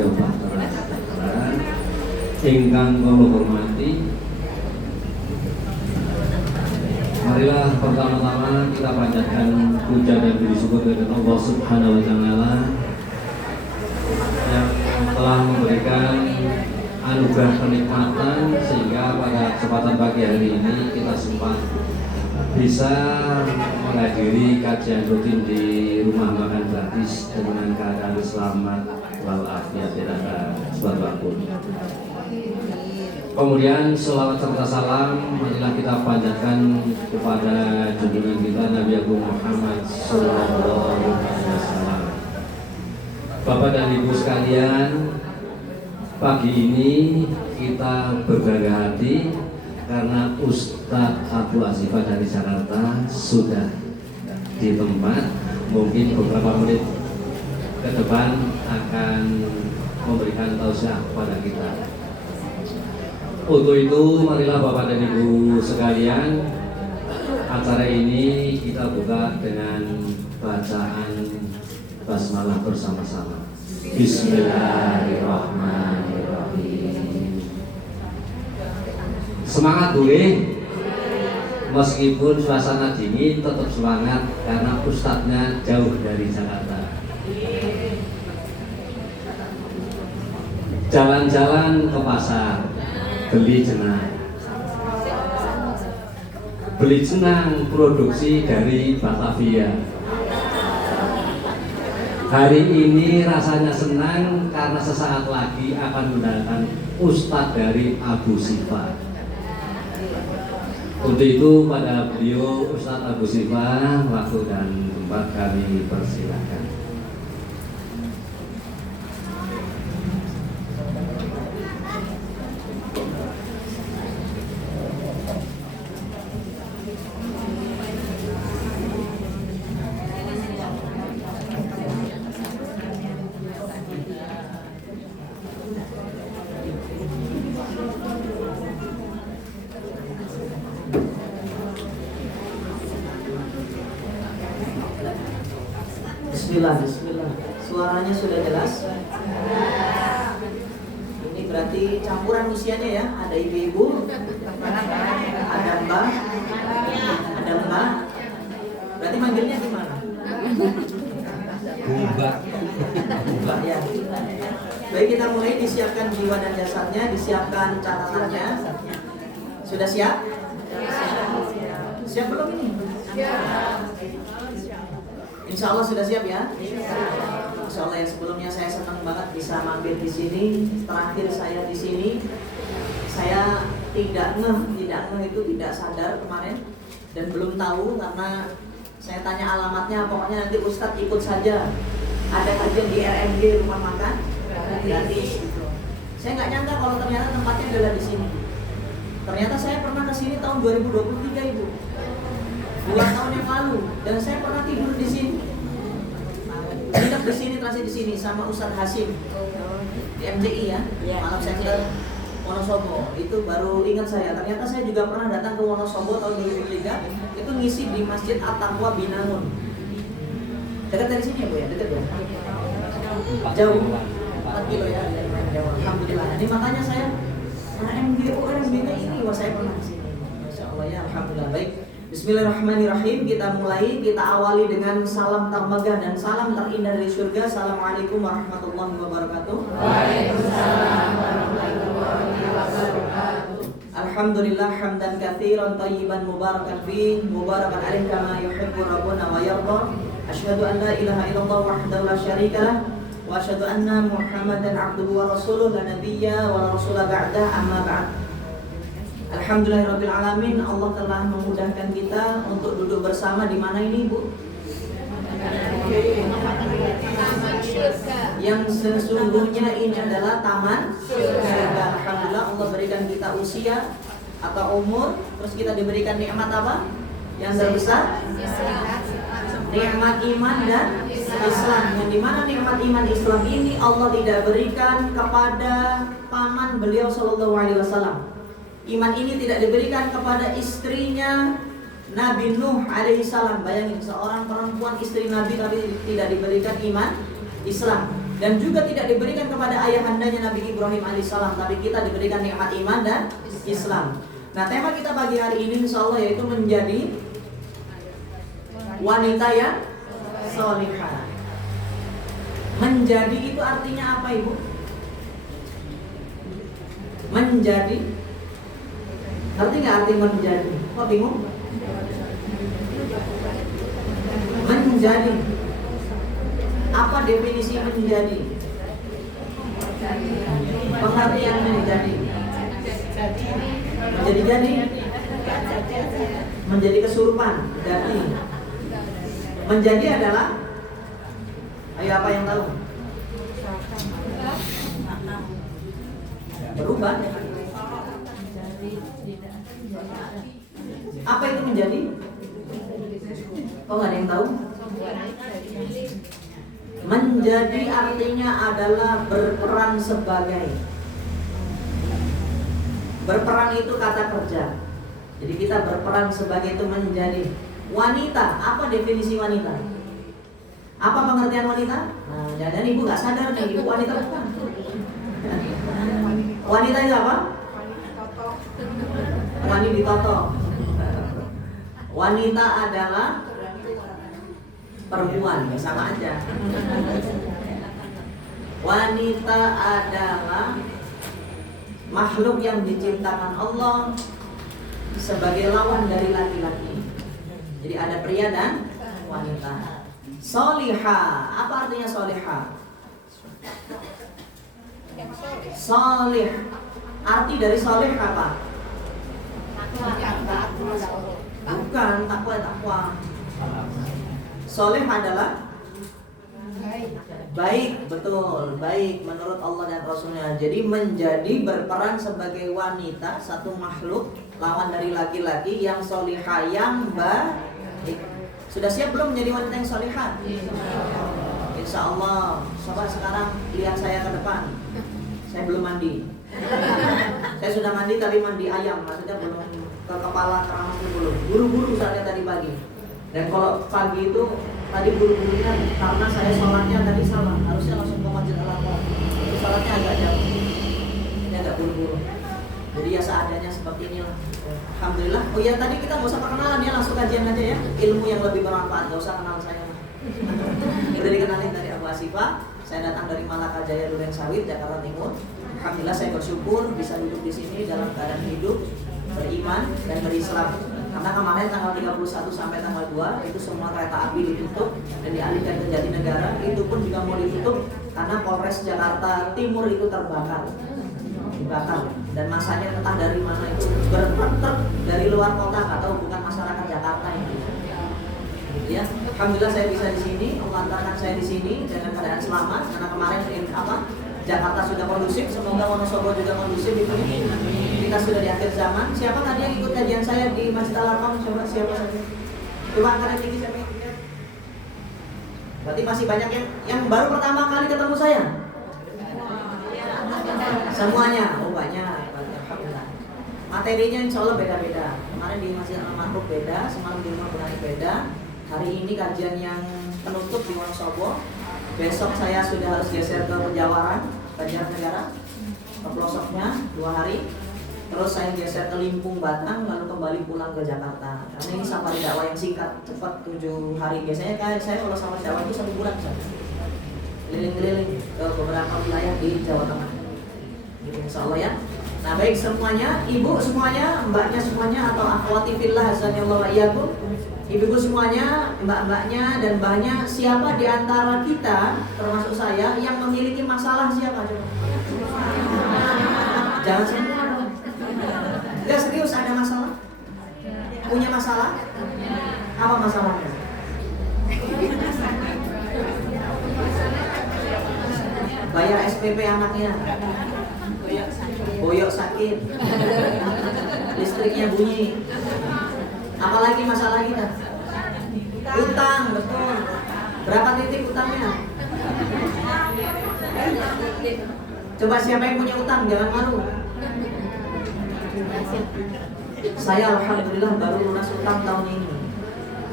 ya bahtera ingkang kula hormati, marilah pertama-tama kita panjatkan puja dan puji syukur kepada Allah Subhanahu wa Ta'ala yang telah memberikan anugerah kenikmatan sehingga pada kesempatan pagi hari ini kita sempat bisa menghadiri kajian rutin di rumah makan gratis dengan keadaan selamat walafiat, tidak ada sebab pun. Kemudian selawat serta salam marilah kita panjatkan kepada junjungan kita Nabi Agung Muhammad Sallallahu Alaihi Wasallam. Bapak dan Ibu sekalian, pagi ini kita berbangga hati karena Ustadz Abu Asifah dari Jakarta sudah di tempat. Mungkin beberapa menit ke depan akan memberikan tausiah kepada kita. Untuk itu marilah Bapak dan Ibu sekalian, acara ini kita buka dengan bacaan basmalah bersama-sama. Bismillahirrahmanirrahim. Semangat boleh, meskipun suasana dingin tetap semangat karena ustadznya jauh dari Jakarta. Jalan-jalan ke pasar, beli jenang produksi dari Batavia. Hari ini rasanya senang karena sesaat lagi akan mendatangkan Ustadz dari Abu Sifah. Untuk itu pada beliau Ustadz Abu Sifah, waktu dan tempat kami persilakan. Bismillah. Suaranya sudah jelas? Ini berarti campuran usianya ya. Ada ibu-ibu, ada mbak. Berarti manggilnya gimana? Mbak ya. Baik, kita mulai. Disiapkan jiwa dan jasadnya, disiapkan catatannya. Sudah siap? Siap belum ini? Insya Allah sudah siap ya. Insya Allah ya. Sebelumnya saya senang banget bisa mampir di sini. Terakhir saya di sini, saya tidak ngeh itu tidak sadar kemarin dan belum tahu karena saya tanya alamatnya. Pokoknya nanti Ustadz ikut saja. Ada kajian di RMG rumah makan gratis. Saya nggak nyangka kalau ternyata tempatnya adalah di sini. Ternyata saya pernah ke sini tahun 2023 Ibu. 2 tahun yang lalu, dan saya pernah tidur di sini, nginep di sini, transit di sini sama Ustadz Hasim di MCI ya, Malam Center Wonosobo. Itu baru ingat saya. Ternyata saya juga pernah datang ke Wonosobo tahun 2003. Itu ngisi di Masjid At-Taqwa Binangun. Dekat dari sini ya Bu ya, dekat ya. Jauh, 4 kilo ya. Alhamdulillah. Jadi makanya saya RMG-nya ini, wah saya pernah di sini. Masya Allah ya, alhamdulillah. Baik. Bismillahirrahmanirrahim. Kita mulai, kita awali dengan salam termegah dan salam terindah dari surga. Assalamualaikum warahmatullahi wabarakatuh. Waalaikumsalam warahmatullahi wabarakatuh. Alhamdulillah hamdan katsiran thayyiban mubarakan fi mubarakan alaih kama yuhibbu rabbuna wa yarda. Asyhadu an la ilaha illallah wahdahu la syarikalah wa asyhadu anna Muhammadan abduhu wa rasuluh la nabiyya wa la rasula ba'da, amma ba'd. Alhamdulillahirabbil alamin, Allah telah memudahkan kita untuk duduk bersama di mana ini, Bu? Yang sesungguhnya ini adalah taman surga. Alhamdulillah Allah berikan kita usia atau umur, terus kita diberikan nikmat apa? Yang terbesar? Nikmat iman dan Islam. Yang dimana nikmat iman Islam ini Allah tidak berikan kepada paman beliau Sallallahu Alaihi Wasallam. Iman ini tidak diberikan kepada istrinya Nabi Nuh alaihi salam. Bayangin, seorang perempuan istri Nabi tapi tidak diberikan iman Islam. Dan juga tidak diberikan kepada ayahandanya Nabi Ibrahim alaihissalam, tapi kita diberikan nikmat iman dan Islam. Nah, tema kita pagi hari ini insya Allah yaitu menjadi wanita yang solihah. Menjadi itu artinya apa, Ibu? Menjadi, ngerti nggak arti menjadi? Kok bingung? Menjadi, apa definisi menjadi? Pengertian menjadi. Menjadi, menjadi kesurupan, jadi. Menjadi adalah, ayo apa yang tahu? Berubah. Apa itu menjadi? Oh, nggak ada yang tahu? Menjadi artinya adalah berperan sebagai. Berperan itu kata kerja. Jadi kita berperan sebagai itu menjadi. Wanita, apa definisi wanita? Apa pengertian wanita? Nah, dan ibu nggak sadar nih, ibu wanita bukan. Wanita itu apa? Wanita ditoto. Wanita adalah perempuan, sama aja. Wanita adalah makhluk yang diciptakan Allah sebagai lawan dari laki-laki. Jadi ada pria dan wanita. Solihah, apa artinya solihah? Solih, arti dari solih apa? Bukan, takwa. Solih adalah baik, betul, baik menurut Allah dan Rasulnya. Jadi menjadi berperan sebagai wanita, satu makhluk lawan dari laki-laki yang solihah, yang baik. Sudah siap belum menjadi wanita yang solihah? Insya Allah. Coba sekarang lihat saya ke depan. Saya belum mandi. Saya sudah mandi tapi mandi ayam, maksudnya belum ke kepala keramas itu belum. Buru-buru saatnya tadi pagi. Dan kalau pagi itu tadi buru-buru kan karena saya sholatnya tadi salah, harusnya langsung ke Masjid Al-Aqsa. Sholatnya agak jauh, ini agak buru-buru. Jadi ya seadanya seperti inilah. Alhamdulillah. Oh ya, tadi kita nggak usah perkenalan ya, langsung kajian aja ya. Ilmu yang lebih bermanfaat, nggak usah kenal saya. Udah dikenalin dari Abu Asifah. Saya datang dari Malaka Jaya Durensawit, Jakarta Timur. Alhamdulillah saya bersyukur bisa duduk di sini dalam keadaan hidup, beriman dan berislam. Karena kemarin tanggal 31 sampai tanggal 2 itu semua kereta api ditutup dan dialihkan ke Jatinegara. Itu pun juga mau ditutup karena Polres Jakarta Timur itu dibakar. Dan masanya entah dari mana itu bertruk dari luar kota, nggak tahu, bukan masyarakat Jakarta ini. Ya, alhamdulillah saya bisa di sini, Allah antarkan saya di sini dengan keadaan selamat. Karena kemarin Jakarta sudah kondusif, semoga Wonosobo juga kondusif itu. Kita sudah di akhir zaman. Siapa tadi yang ikut kajian saya di Masjid Al-Aqsa? Coba siapa saja? Coba angkat tinggi siapa yang ikut? Berarti masih banyak yang baru pertama kali ketemu saya. Semuanya, oh banyak. Alhamdulillah. Materinya insya Allah beda-beda. Kemarin di Masjid Al-Makhluk beda, semalam di rumah Benari beda. Hari ini kajian yang penutup di Wonosobo. Besok saya sudah harus geser ke Pejawaran, Banjarnegara, ke pelosoknya 2 hari. Terus saya geser ke Limpung, Batang, lalu kembali pulang ke Jakarta. Karena ini safari dakwah yang singkat, cepat 7 hari. Biasanya saya kalau safari dakwah itu 1 bulan saja. Keliling-keliling ke beberapa wilayah di Jawa Tengah. Gitu, insya Allah ya. Nah baik semuanya, ibu semuanya, mbaknya semuanya, atau akhwati fillah azanillahu wa iyyakum. Ibu-ibu semuanya, mbak-mbaknya dan mbahnya, siapa di antara kita, termasuk saya, yang memiliki masalah siapa? Coba. Jangan semua. Enggak serius, ada masalah? Punya masalah? Apa masalahnya? Bayar SPP anaknya. Boyok sakit. Listriknya bunyi. Apalagi masalah kita? Utang, betul. Berapa titik utangnya? Coba siapa yang punya utang, jangan malu. Saya alhamdulillah baru lunas utang tahun ini.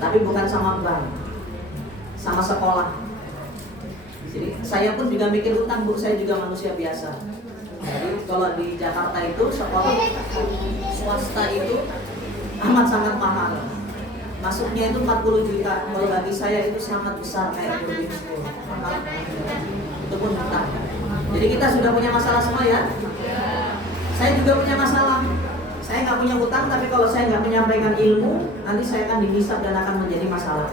Tapi bukan sama bank, sama sekolah. Jadi saya pun juga mikir utang Bu, saya juga manusia biasa. Jadi kalau di Jakarta itu sekolah swasta itu amat sangat mahal. Masuknya itu 40 juta. Kalau bagi saya itu sangat besar kayak boarding school. Mahal. Itu pun utang. Jadi kita sudah punya masalah semua ya. Saya juga punya masalah. Saya nggak punya utang, tapi kalau saya nggak menyampaikan ilmu, nanti saya akan dihisab dan akan menjadi masalah.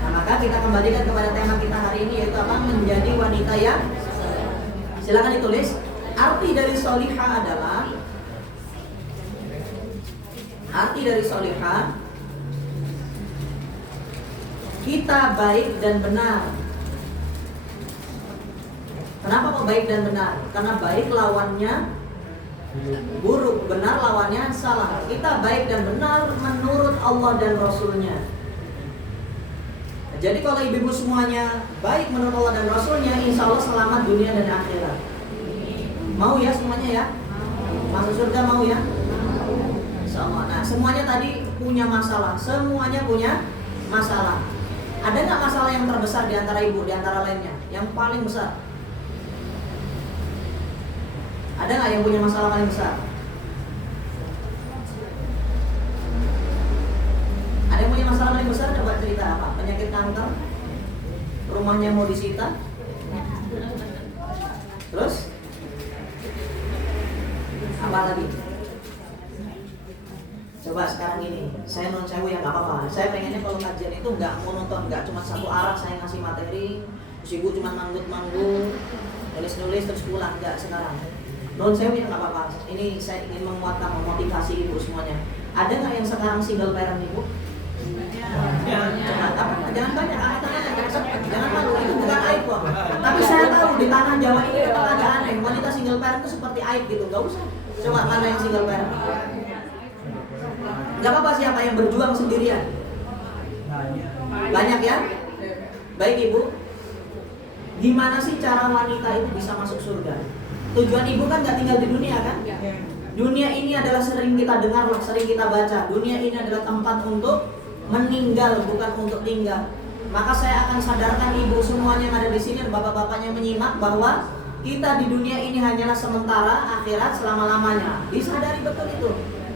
Nah, maka kita kembalikan kepada tema kita hari ini, yaitu apa? Menjadi wanita yang silakan ditulis. Arti dari solihah adalah kita baik dan benar. Kenapa kok baik dan benar? Karena baik lawannya buruk, benar lawannya salah. Kita baik dan benar menurut Allah dan Rasulnya. Jadi kalau ibu-ibu semuanya baik menurut Allah dan Rasulnya, insya Allah selamat dunia dan akhirat. Mau ya semuanya ya? Masuk surga mau ya? Insya Allah. Nah semuanya tadi punya masalah. Semuanya punya masalah. Ada nggak masalah yang terbesar di antara ibu, di antara lainnya? Yang paling besar? Ada nggak yang punya masalah paling besar? Ada yang punya masalah paling besar? Coba cerita apa? Penyakit kanker? Rumahnya mau disita? Terus? Apa lagi? Coba sekarang ini, saya non sewu ya nggak apa-apa. Saya pengennya kalau kajian itu nggak monoton, nggak cuma satu arah saya ngasih materi, terus ibu cuma manggut-manggut, nulis-nulis terus pulang, nggak sekarang. Non sewu ya nggak apa-apa. Ini saya ingin menguatkan, memotivasi ibu semuanya. Ada nggak yang sekarang single parent ibu? Jangan banyak, jangan malu, itu bukan aib kok. Tapi saya tahu di tanah Jawa ini memang agak aneh, wanita single parent itu seperti aib gitu, nggak usah. Coba mana yang single parent? Gak apa-apa siapa yang berjuang sendirian. Banyak ya? Baik ibu. Gimana sih cara wanita itu bisa masuk surga? Tujuan ibu kan gak tinggal di dunia kan? Dunia ini adalah sering kita dengar, sering kita baca. Dunia ini adalah tempat untuk meninggal, bukan untuk tinggal. Maka saya akan sadarkan ibu semuanya yang ada di sini, bapak-bapaknya menyimak bahwa kita di dunia ini hanyalah sementara, akhirat selama-lamanya. Disadari betul itu.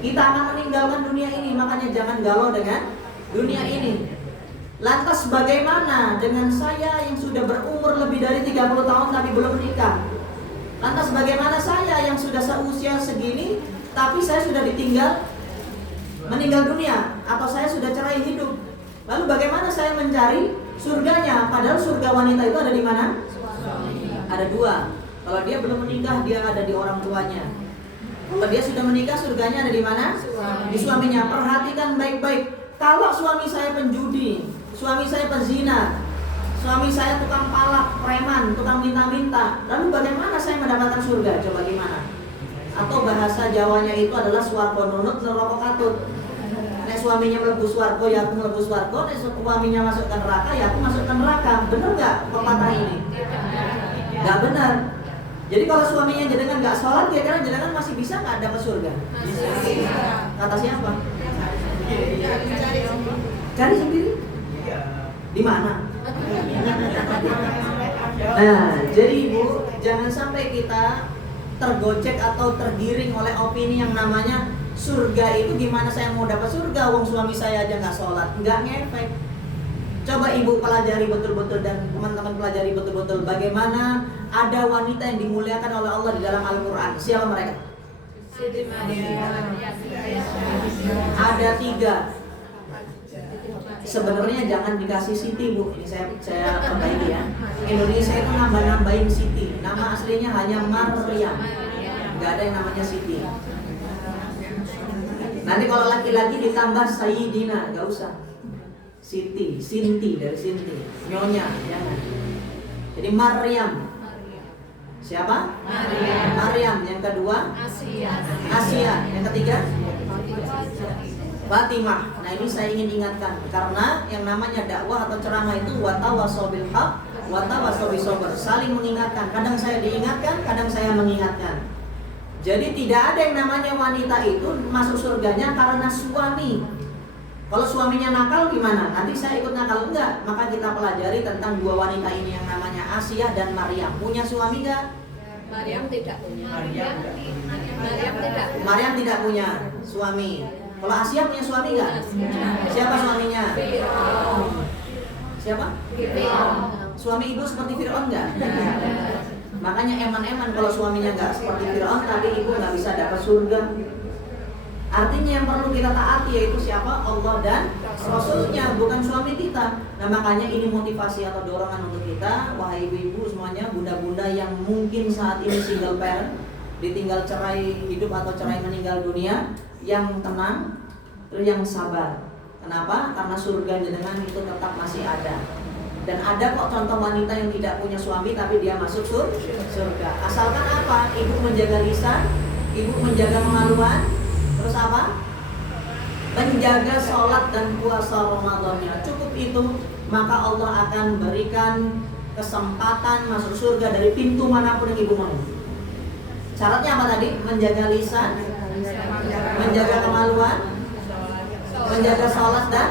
Kita akan meninggalkan dunia ini, makanya jangan galau dengan dunia ini. Lantas bagaimana dengan saya yang sudah berumur lebih dari 30 tahun tapi belum menikah? Lantas bagaimana saya yang sudah seusia segini tapi saya sudah meninggal dunia, atau saya sudah cerai hidup? Lalu bagaimana saya mencari surganya? Padahal surga wanita itu ada di mana? Ada dua. Kalau dia belum menikah, dia ada di orang tuanya. Kalau dia sudah menikah, surganya ada di mana? Di suaminya. Perhatikan baik-baik. Kalau suami saya penjudi, suami saya pezina, suami saya tukang palak, preman, tukang minta-minta, lalu bagaimana saya mendapatkan surga? Coba gimana? Atau bahasa Jawanya itu adalah swarga nunut neraka katut. Nek suaminya mlebu swarga, ya aku mlebu swarga. Nek suaminya masuk ke neraka, ya aku masuk ke neraka. Benar nggak pepatah ini? Nggak benar. Jadi kalau suaminya jenengan nggak sholat, kira-kira jenengan masih bisa nggak dapat surga? Bisa. Kata siapa? Cari sendiri. Di mana? Nah, jadi ibu, jangan sampai kita tergocek atau tergiring oleh opini yang namanya surga itu gimana saya mau dapat surga, wong suami saya aja nggak sholat, nggak ngefek. Coba ibu pelajari betul-betul dan teman-teman pelajari betul-betul bagaimana ada wanita yang dimuliakan oleh Allah di dalam Al-Quran. Siapa mereka? Ada 3. Sebenarnya jangan dikasih Siti bu, ini saya perbaiki ya. Indonesia itu nambah-nambahin Siti. Nama aslinya hanya Maryam, nggak ada yang namanya Siti. Nanti kalau laki-laki ditambah Sayyidina, nggak usah. Siti, Sinti dari Sinti, Nyonya, jangan. Jadi Maryam. Siapa? Maryam. Yang kedua? Asia. Yang ketiga? Fatimah. Nah ini saya ingin ingatkan karena yang namanya dakwah atau ceramah itu watawasau bil haq, watawasau bis sabr, saling mengingatkan. Kadang saya diingatkan, kadang saya mengingatkan. Jadi tidak ada yang namanya wanita itu masuk surganya karena suami. Kalau suaminya nakal gimana? Nanti saya ikut nakal enggak? Maka kita pelajari tentang dua wanita ini yang namanya Asia dan Maryam. Punya suami enggak? Maryam tidak punya. Maryam tidak punya suami. Kalau Asia punya suami enggak? Siapa suaminya? Siapa? Suami ibu seperti Fir'aun enggak? Makanya eman-eman kalau suaminya enggak seperti Fir'aun, tapi ibu enggak bisa dapat surga. Artinya yang perlu kita taati yaitu siapa? Allah dan Rasulnya, bukan suami kita. Nah makanya ini motivasi atau dorongan untuk kita, wahai ibu-ibu semuanya, bunda-bunda yang mungkin saat ini single parent, ditinggal cerai hidup atau cerai meninggal dunia, yang tenang, terus yang sabar. Kenapa? Karena surga jenengan itu tetap masih ada. Dan ada kok contoh wanita yang tidak punya suami tapi dia masuk surga. Asalkan apa? Ibu menjaga lisan, ibu menjaga kemaluan, terus apa? Menjaga sholat dan puasa Ramadannya. Cukup itu, maka Allah akan berikan kesempatan masuk surga dari pintu manapun yang ibu mau. Syaratnya apa tadi? Menjaga lisan, menjaga kemaluan, menjaga sholat dan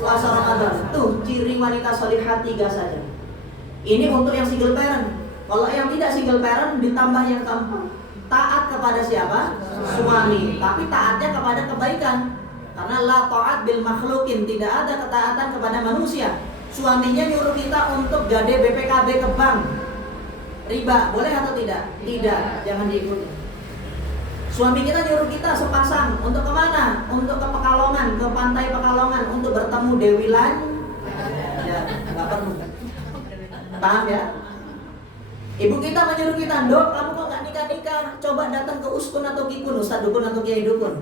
puasa Ramadan. Tuh ciri wanita sholihah 3 saja. Ini untuk yang single parent. Kalau yang tidak single parent ditambah yang keempat, taat kepada siapa? Suami. Tapi taatnya kepada kebaikan. Karena la ta'at bil makhlukin, tidak ada ketaatan kepada manusia. Suaminya nyuruh kita untuk gade BPKB ke bank, riba, boleh atau tidak? Tidak, jangan diikuti. Suami kita nyuruh kita sepasang untuk kemana? Untuk ke Pekalongan, ke pantai Pekalongan, untuk bertemu Dewi Lan. Ya, nggak perlu. Paham ya? Ibu kita menyuruh kita, Dok, kamu kok nggak nikah-nikah? Coba datang ke uskun atau kikun, ustad dukun atau kiai dukun.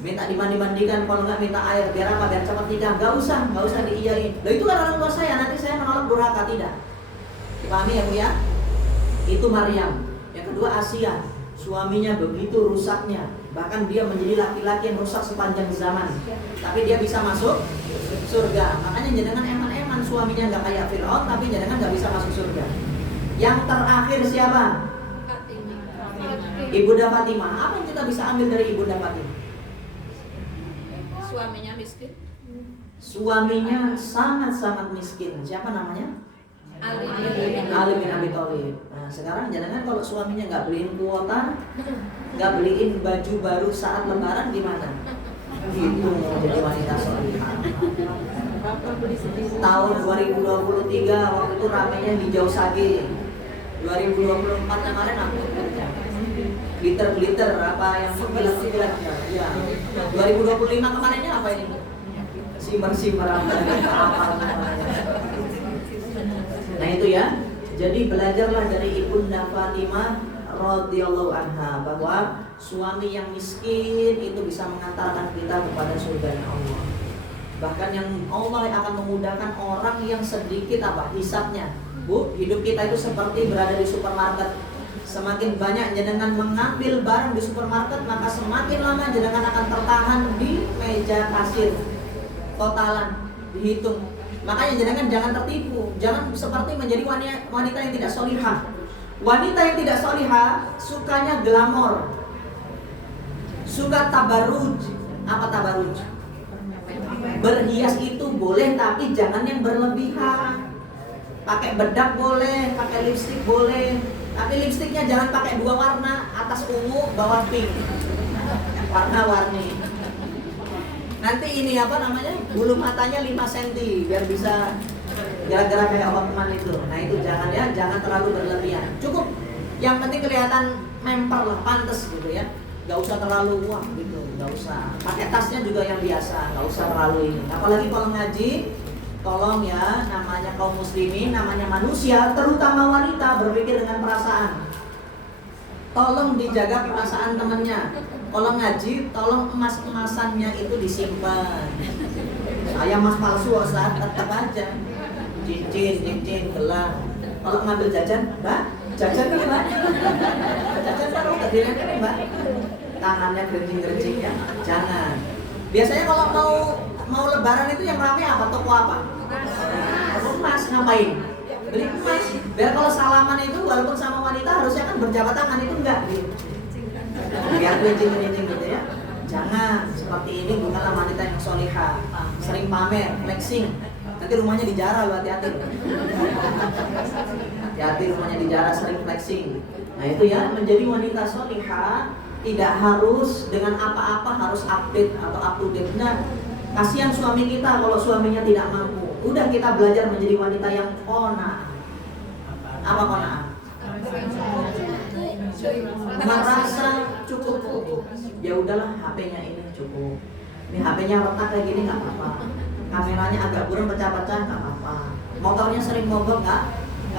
Minta dimandi-mandikan, kalau nggak minta air, biar apa? Biar cepat nikah. Nggak usah diiyain. Loh itu kan orang tua saya, nanti saya menolak durhaka, tidak. Dipahami ya Bu ya? Itu Maryam. Yang kedua Asia. Suaminya begitu rusaknya, bahkan dia menjadi laki-laki yang rusak sepanjang zaman, tapi dia bisa masuk surga. Makanya jenengan eman-eman suaminya nggak kayak Fir'aun, tapi jenengan nggak bisa masuk surga. Yang terakhir siapa? Ibunda Fatimah. Apa yang kita bisa ambil dari Ibunda Fatimah? Suaminya miskin. Suaminya sangat-sangat miskin. Siapa namanya? Ali bin Abi Thalib. Nah, sekarang jangan kalau suaminya nggak beliin kuota, nggak beliin baju baru saat lebaran gimana? Gitu mau jadi wanita sholihah. Tahun 2023 waktu itu ramainya hijau sage. 2024 kemarin apa? Glitter apa yang sekilat-sekilat ya. 2025 kemarinnya apa ini? Simmer apa? Nah itu ya. Jadi belajarlah dari Ibunda Fatimah radhiyallahu anha bahwa suami yang miskin itu bisa mengantarkan kita kepada surganya Allah. Bahkan yang Allah akan memudahkan orang yang sedikit hisabnya. Bu, hidup kita itu seperti berada di supermarket. Semakin banyak jenengan mengambil barang di supermarket, maka semakin lama jenengan akan tertahan di meja kasir. Totalan dihitung. Makanya jangan tertipu, jangan seperti menjadi wanita yang tidak sholihah. Wanita yang tidak sholihah sukanya glamor, suka tabaruj. Apa tabaruj? Berhias itu boleh, tapi jangan yang berlebihan. Pakai bedak boleh, pakai lipstik boleh, tapi lipstiknya jangan pakai 2 warna, atas ungu, bawah pink, warna-warni. Nanti ini bulu matanya 5 cm biar bisa gara-gara kayak Hotman itu. Nah itu jangan ya, jangan terlalu berlebihan. Cukup yang penting kelihatan memper lah, pantes gitu ya. Gak usah terlalu wah gitu, gak usah. Pakai tasnya juga yang biasa, gak usah terlalu ini. Apalagi kalau ngaji, tolong ya, namanya kaum muslimin, namanya manusia, terutama wanita berpikir dengan perasaan. Tolong dijaga perasaan temannya. Kalau ngaji, tolong emas-emasannya itu disimpan. Saya emas palsu, Ustaz, tetap aja. Cincin, gelang. Kalau ngambil jajan, Mbak, jajan nih Mbak. Jajan taruh ke diri ini Mbak. Tangannya gerjing-gerjing ya, jangan. Biasanya kalau mau lebaran itu yang rame apa? Toko apa? Emas, ngapain? Beli emas. Biar kalau salaman itu walaupun sama wanita harusnya kan berjabat tangan, itu enggak gitu. Biar gencing gitu ya. Jangan, seperti ini bukanlah wanita yang solihah. Sering pamer, flexing, nanti rumahnya dijarah loh, hati-hati. Hati-hati rumahnya dijarah, sering flexing. Nah itu ya, menjadi wanita solihah tidak harus dengan apa-apa harus update atau up to date. Nah, kasihan suami kita kalau suaminya tidak mampu. Udah kita belajar menjadi wanita yang qanaah. Apa qanaah? Merasa cukup. Ya udahlah, HP-nya ini cukup. Ini HP-nya retak kayak gini nggak apa-apa. Kameranya agak kurang pecah-pecah nggak apa-apa. Motornya sering mogok nggak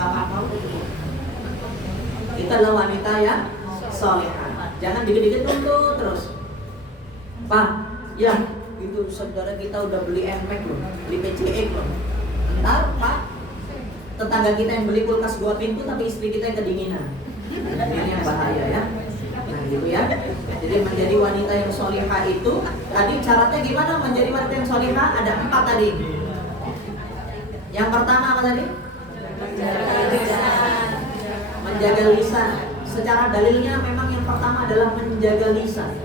apa-apa. Itu adalah wanita yang solehah. Jangan dikit-dikit tuntut terus. Pak, ya itu saudara kita udah beli NMAX loh, beli PCX loh. Ntar Pak, tetangga kita yang beli kulkas 2 pintu tapi istri kita yang kedinginan. Ini yang bahaya ya. Nah gitu ya. Jadi menjadi wanita yang solihah itu tadi syaratnya gimana menjadi wanita yang solihah? Ada 4 tadi. Yang pertama apa tadi? Menjaga lisan. Secara dalilnya memang yang pertama adalah menjaga lisan.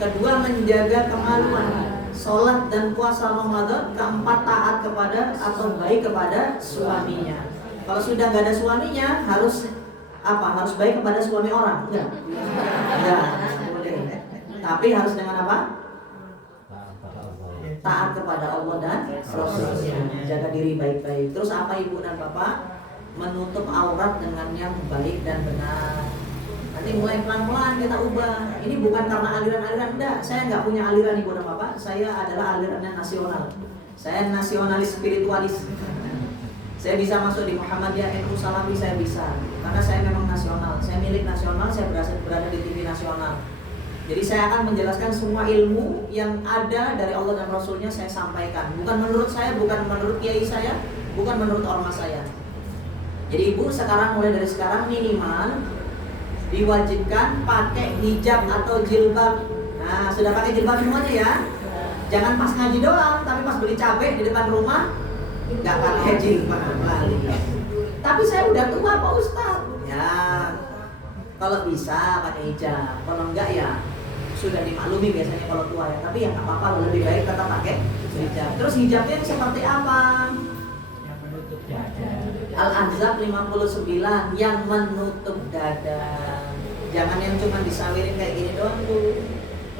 Kedua menjaga kemaluan. Sholat dan puasa Ramadan. Keempat taat kepada atau baik kepada suaminya. Kalau sudah nggak ada suaminya harus apa? Harus baik kepada suami orang? Enggak. Enggak, boleh. Tapi harus dengan apa? Taat kepada Allah dan Rasulnya. Jaga diri baik-baik. Terus apa ibu dan bapak? Menutup aurat dengan yang baik dan benar. Nanti mulai pelan-pelan kita ubah. Ini bukan karena aliran-aliran, enggak. Saya nggak punya aliran ibu dan bapak. Saya adalah alirannya nasional. Saya nasionalis spiritualis. Saya bisa masuk di Muhammadiyah, NU Salafi, saya bisa. Karena saya memang nasional. Saya milik nasional, saya berada di TV nasional. Jadi saya akan menjelaskan semua ilmu yang ada dari Allah dan Rasulnya saya sampaikan. Bukan menurut saya, bukan menurut kiai saya, bukan menurut ormas saya. Jadi ibu sekarang mulai dari sekarang minimal diwajibkan pakai hijab atau jilbab. Nah sudah pakai jilbab semuanya ya. Jangan pas ngaji doang, tapi pas beli cabai di depan rumah nggak pakai jilbab balik. Tapi saya udah tua Pak Ustaz. Ya kalau bisa pakai hijab, kalau enggak ya sudah dimaklumi biasanya kalau tua ya. Tapi ya nggak apa-apa, lebih baik tetap pakai hijab. Terus hijabnya seperti apa? Al-Ahzab 59 yang menutup dada. Jangan yang cuma disawirin kayak gini doang tuh.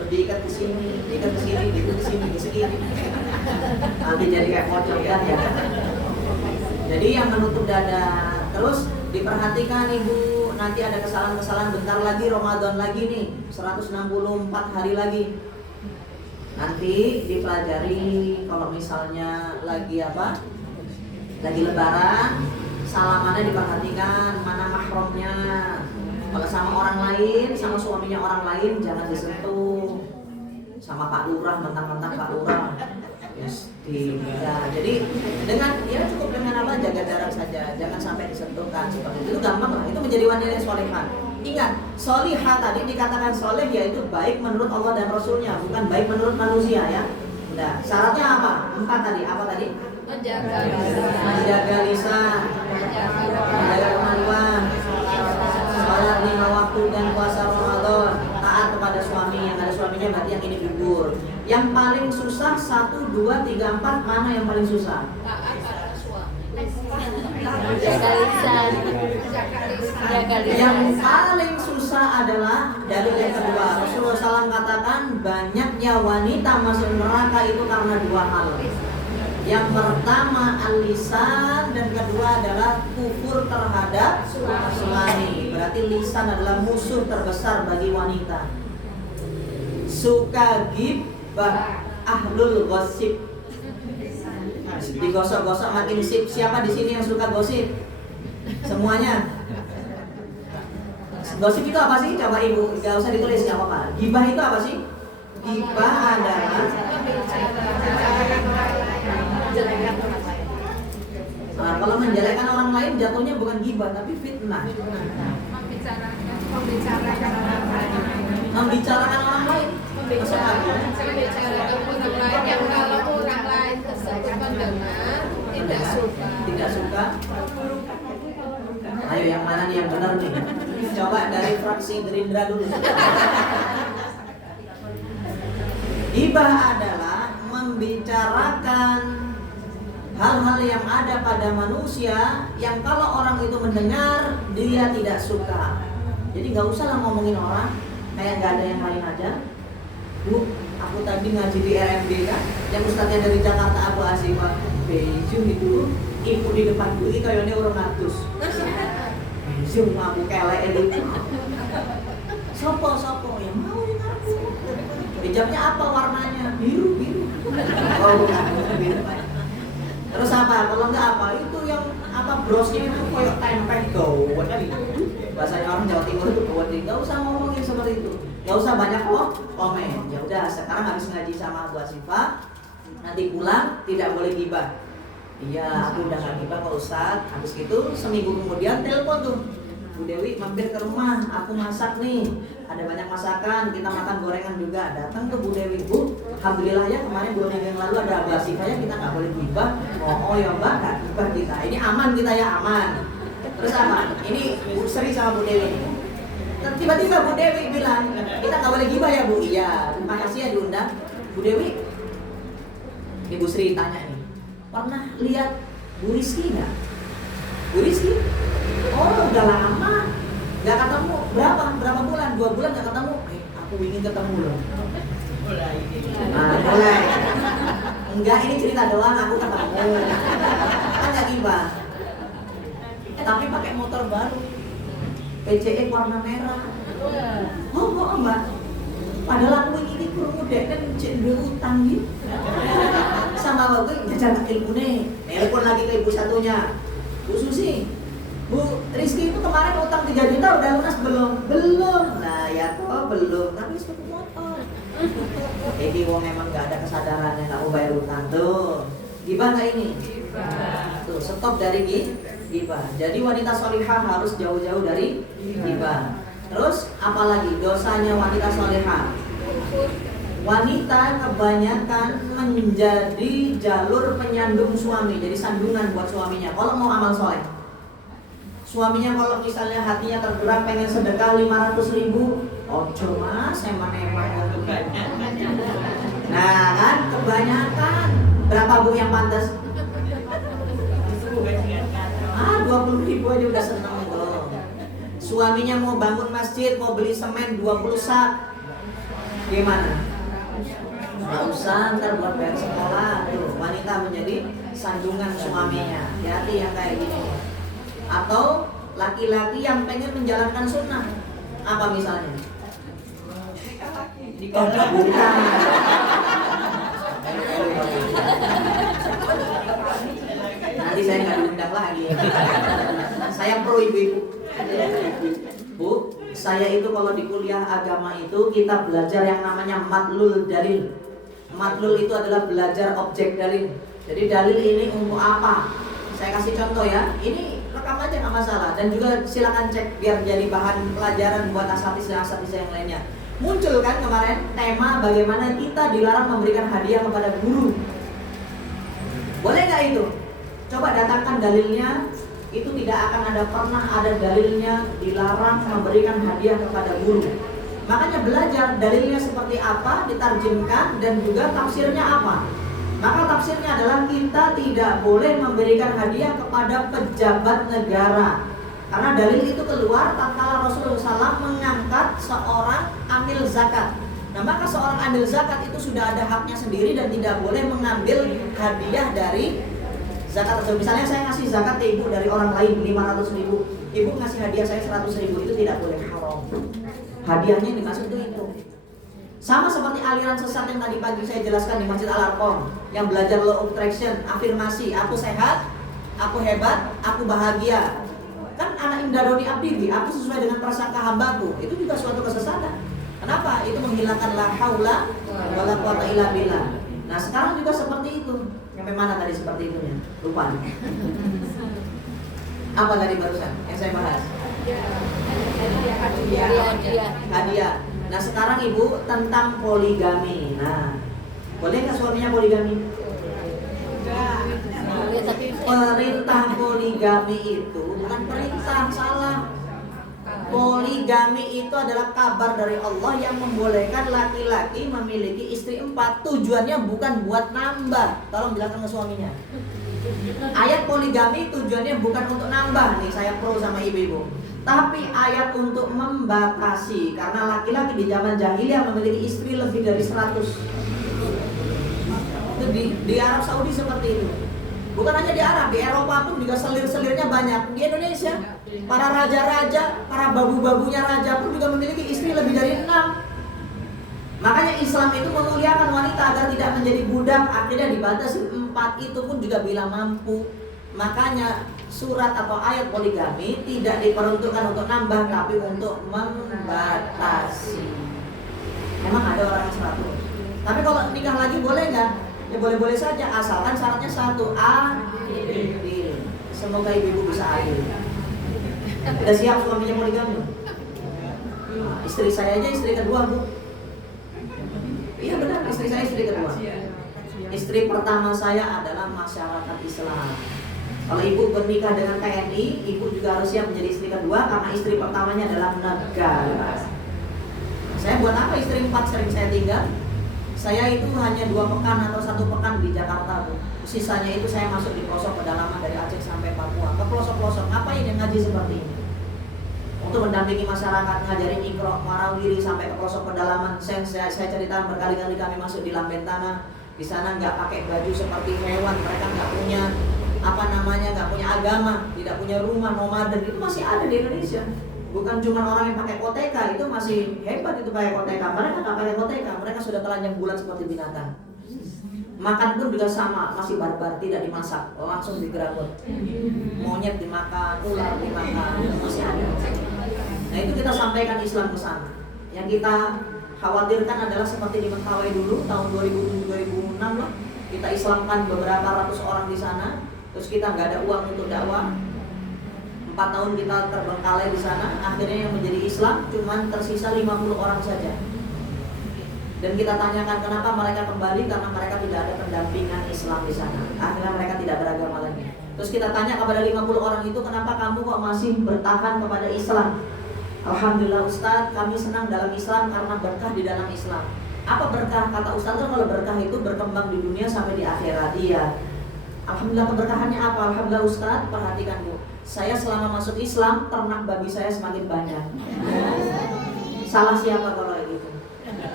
Diikat ke sini, diikat ke sini, diikat ke sini, di sini. Nanti jadi kayak pocong kan ya. Jadi yang menutup dada. Terus diperhatikan ibu, nanti ada kesalahan-kesalahan bentar lagi Ramadan lagi nih, 164 hari lagi. Nanti dipelajari kalau misalnya lagi apa? Lagi lebaran, salamannya diperhatikan, mana mahramnya. Kalau sama orang lain, sama suaminya orang lain jangan disentuh. Sama Pak Lurah, mentang-mentang Pak Lurah. Ya, jadi dengan ya cukup dengan apa jaga jarak saja, jangan sampai disentuhkan seperti itu gampang lah. Itu menjadi wanita yang solihah. Ingat, solihah tadi dikatakan soleh yaitu baik menurut Allah dan Rasulnya, bukan baik menurut manusia ya. Nah, syaratnya apa? 4 tadi. Apa tadi? Menjaga lisan, menjaga kemaluan, sholat 5 waktu dan puasa Ramadan, taat kepada suami. Yang ada suaminya berarti yang ini gugur. Yang paling susah 1, 2, 3, 4 mana yang paling susah? Yang paling susah adalah dari yang kedua. Rasulullah SAW katakan banyaknya wanita masuk neraka itu karena 2 hal. Yang pertama al-lisan dan kedua adalah kufur terhadap suami. Berarti lisan adalah musuh terbesar bagi wanita. Suka gibah, ahlul gosip. Digosok-gosok makin sip. Siapa di sini yang suka gosip? Semuanya. Gosip itu apa sih? Coba ibu, gak usah ditulis, gak apa-apa. Gibah itu apa sih? Gibah adalah nah, kalau menjelekan orang lain jatuhnya bukan gibah tapi fitnah. Membicarakan orang lain. Membicarakan orang lain yang kalau orang lain tersebut mendengar tidak suka. Ayo yang mana nih yang benar nih? Coba dari fraksi Gerindra dulu. Ghibah adalah membicarakan hal-hal yang ada pada manusia yang kalau orang itu mendengar dia tidak suka. Jadi nggak usah lah ngomongin orang kayak nggak ada yang lain aja. Bu, aku tadi ngaji di RMB kan, yang ustadznya dari Jakarta Abu Asifah Beju itu, ibu di depan bui kayaknya orang ngatus. Beju ngaku kelek itu. Sopo yang mau yang ngaku. Hijabnya apa warnanya? Biru. Oh bukan biru. Terus apa? Kalau enggak apa? Itu yang apa brosnya itu kayak tempe gawat kan itu. Bahasanya orang Jawa Timur itu gawat. Enggak usah ngomongin seperti itu. Enggak usah banyak komen. Ya udah, sekarang habis ngaji sama Bu Asifah, nanti pulang tidak boleh ghibah. Iya, aku udah nggak ghibah Pak Ustadz. Habis itu seminggu kemudian telepon tuh. Bu Dewi mampir ke rumah, aku masak nih, ada banyak masakan, kita makan gorengan juga. Datang ke Bu Dewi, Bu, alhamdulillah ya kemarin 2 minggu yang lalu ada basifanya, kita nggak boleh ghibah. Oh ya Mbak, nggak ghibah kita. Ini aman kita ya, aman. Terus apa? Ini Bu Sri sama Bu Dewi. Tiba-tiba Bu Dewi bilang, kita nggak boleh ghibah ya Bu. Iya, terima kasih ya diundang. Bu Dewi, Ibu Sri tanya nih, pernah lihat Bu Rizky nggak? Bu Rizky? Oh udah lama nggak ketemu. Berapa bulan? 2 bulan nggak ketemu. Aku ingin ketemu loh. Mulai. Enggak, ini cerita doang, aku ketemu. Kan nggak ghibah. Tapi pakai motor baru, PCE warna merah. Oh Mbak, padahal aku ini kurang dek kan cendol utang gitu. Sama waktu jajan ilmu nih. Telepon lagi ke ibu satunya, Bu Susi, Bu Rizky itu kemarin utang 3 juta udah lunas belum? Belum. Nah ya kok belum, tapi sepatu motor. Jadi wong emang gak ada kesadarannya gak mau bayar utang tuh. Ghibah gak ini? Ghibah. Tuh stop dari ghibah. Jadi wanita solihah harus jauh-jauh dari ghibah. Terus apalagi dosanya wanita solihah? Wanita kebanyakan menjadi jalur penyandung suami, jadi sandungan buat suaminya kalau mau amal soleh. Suaminya kalau misalnya hatinya tergerak pengen sedekah 500.000, ojo mas, emang nah kan kebanyakan. Berapa Bu yang pantas? 20.000 aja udah seneng loh. Suaminya mau bangun masjid, mau beli semen 20 sak, gimana? Nggak usah, ntar buat bayar sekolah. Tuh, wanita menjadi sandungan suaminya. Hati-hati yang kayak gini. Atau laki-laki yang pengen menjalankan sunnah. Apa misalnya? Oh, bukan. Nanti saya nggak diundang lagi. Saya pro ibu-ibu. Bu, saya itu kalau di kuliah agama itu kita belajar yang namanya matlul dalil. Matlul itu adalah belajar objek dalil. Jadi dalil ini untuk apa? Saya kasih contoh ya. Ini rekam aja nggak masalah. Dan juga silakan cek biar jadi bahan pelajaran buat asatidz dan asatidz yang lainnya. Muncul kan kemarin tema bagaimana kita dilarang memberikan hadiah kepada guru. Boleh nggak itu? Coba datangkan dalilnya. Itu tidak akan pernah ada dalilnya dilarang memberikan hadiah kepada guru. Makanya belajar dalilnya seperti apa, ditarjemkan dan juga tafsirnya apa. Maka tafsirnya adalah kita tidak boleh memberikan hadiah kepada pejabat negara. Karena dalil itu keluar tatkala Rasulullah SAW mengangkat seorang amil zakat. Nah maka seorang amil zakat itu sudah ada haknya sendiri dan tidak boleh mengambil hadiah dari zakat tersebut. Misalnya saya ngasih zakat ke ibu dari orang lain 500.000, ibu ngasih hadiah saya 100.000, itu tidak boleh, haram. Hadiahnya yang dimaksud itu. Sama seperti aliran sesat yang tadi pagi saya jelaskan di Masjid Al-Arqam, yang belajar law of attraction, afirmasi, aku sehat, aku hebat, aku bahagia. Kan anak Indah Doni Abdi, aku sesuai dengan prasangka hambaku, itu juga suatu kesesatan. Kenapa? Itu menghilangkan la haula wala quwata illa billah. Nah sekarang juga seperti itu. Sampai mana tadi seperti itunya? Lupa. Apa tadi barusan yang saya bahas? Hadiah. Nah sekarang ibu tentang poligami. Nah, boleh nggak suaminya poligami? Perintah poligami itu bukan perintah, salah. Poligami itu adalah kabar dari Allah yang membolehkan laki-laki memiliki istri 4. Tujuannya bukan buat nambah. Tolong jelaskan ke suaminya. Ayat poligami tujuannya bukan untuk nambah. Nih saya pro sama ibu-ibu. Tapi ayat untuk membatasi. Karena laki-laki di zaman jahiliyah memiliki istri lebih dari 100. Itu di Arab Saudi seperti itu. Bukan hanya di Arab, di Eropa pun juga selir-selirnya banyak. Di Indonesia, para raja-raja, para babu-babunya raja pun juga memiliki istri lebih dari 6. Makanya Islam itu memuliakan wanita agar tidak menjadi budak. Akhirnya dibatasi 4, itu pun juga bila mampu. Makanya surat atau ayat poligami tidak diperuntukkan untuk nambah, tapi untuk membatasi. Memang ada orang yang 100. Tapi kalau nikah lagi boleh nggak? Ya boleh-boleh saja, asalkan syaratnya 1, adil. Semoga ibu-ibu bisa adil. Udah siap suaminya poligami? Istri saya aja istri kedua, Bu. Iya benar, istri saya istri kedua. Istri pertama saya adalah masyarakat Islam. Kalau ibu bernikah dengan TNI, ibu juga harus siap menjadi istri kedua karena istri pertamanya adalah negara. Saya buat apa istri 4 sering saya tinggal? Saya itu hanya 2 pekan atau 1 pekan di Jakarta, Bu. Sisanya itu saya masuk di pelosok pedalaman dari Aceh sampai Papua. Ke pelosok-pelosok, ngapain yang ngaji seperti ini? Untuk mendampingi masyarakat, ngajarin Iqra, Warawiri sampai ke pelosok pedalaman. Saya ceritakan berkali-kali kami masuk di Lamben Tanah. Di sana nggak pakai baju seperti hewan, mereka nggak punya nggak punya agama, tidak punya rumah, nomaden. Itu masih ada di Indonesia. Bukan cuma orang yang pakai koteka, itu masih hebat itu pakai koteka. Mereka nggak pakai koteka, mereka sudah telanjang bulat seperti binatang. Makan pun juga sama, masih barbar, tidak dimasak, langsung digerabut. Monyet dimakan, ular dimakan, masih ada. Nah itu kita sampaikan Islam ke sana. Yang kita khawatirkan adalah seperti di Mentawai dulu, tahun 2007-2006 lah. Kita Islamkan beberapa ratus orang di sana, terus kita nggak ada uang untuk dakwah. 4 tahun kita terbengkalai di sana, akhirnya yang menjadi Islam cuman tersisa 50 orang saja. Dan kita tanyakan kenapa mereka kembali, karena mereka tidak ada pendampingan Islam di sana. Akhirnya mereka tidak beragama lagi. Terus kita tanya kepada 50 orang itu, kenapa kamu kok masih bertahan kepada Islam? Alhamdulillah Ustaz, kami senang dalam Islam karena berkah di dalam Islam. Apa berkah? Kata Ustaz, kalau berkah itu berkembang di dunia sampai di akhirat. Iya. Alhamdulillah, keberkahannya apa? Alhamdulillah Ustaz, perhatikan Bu. Saya selama masuk Islam, ternak babi saya semakin banyak. Salah siapa kalau gitu?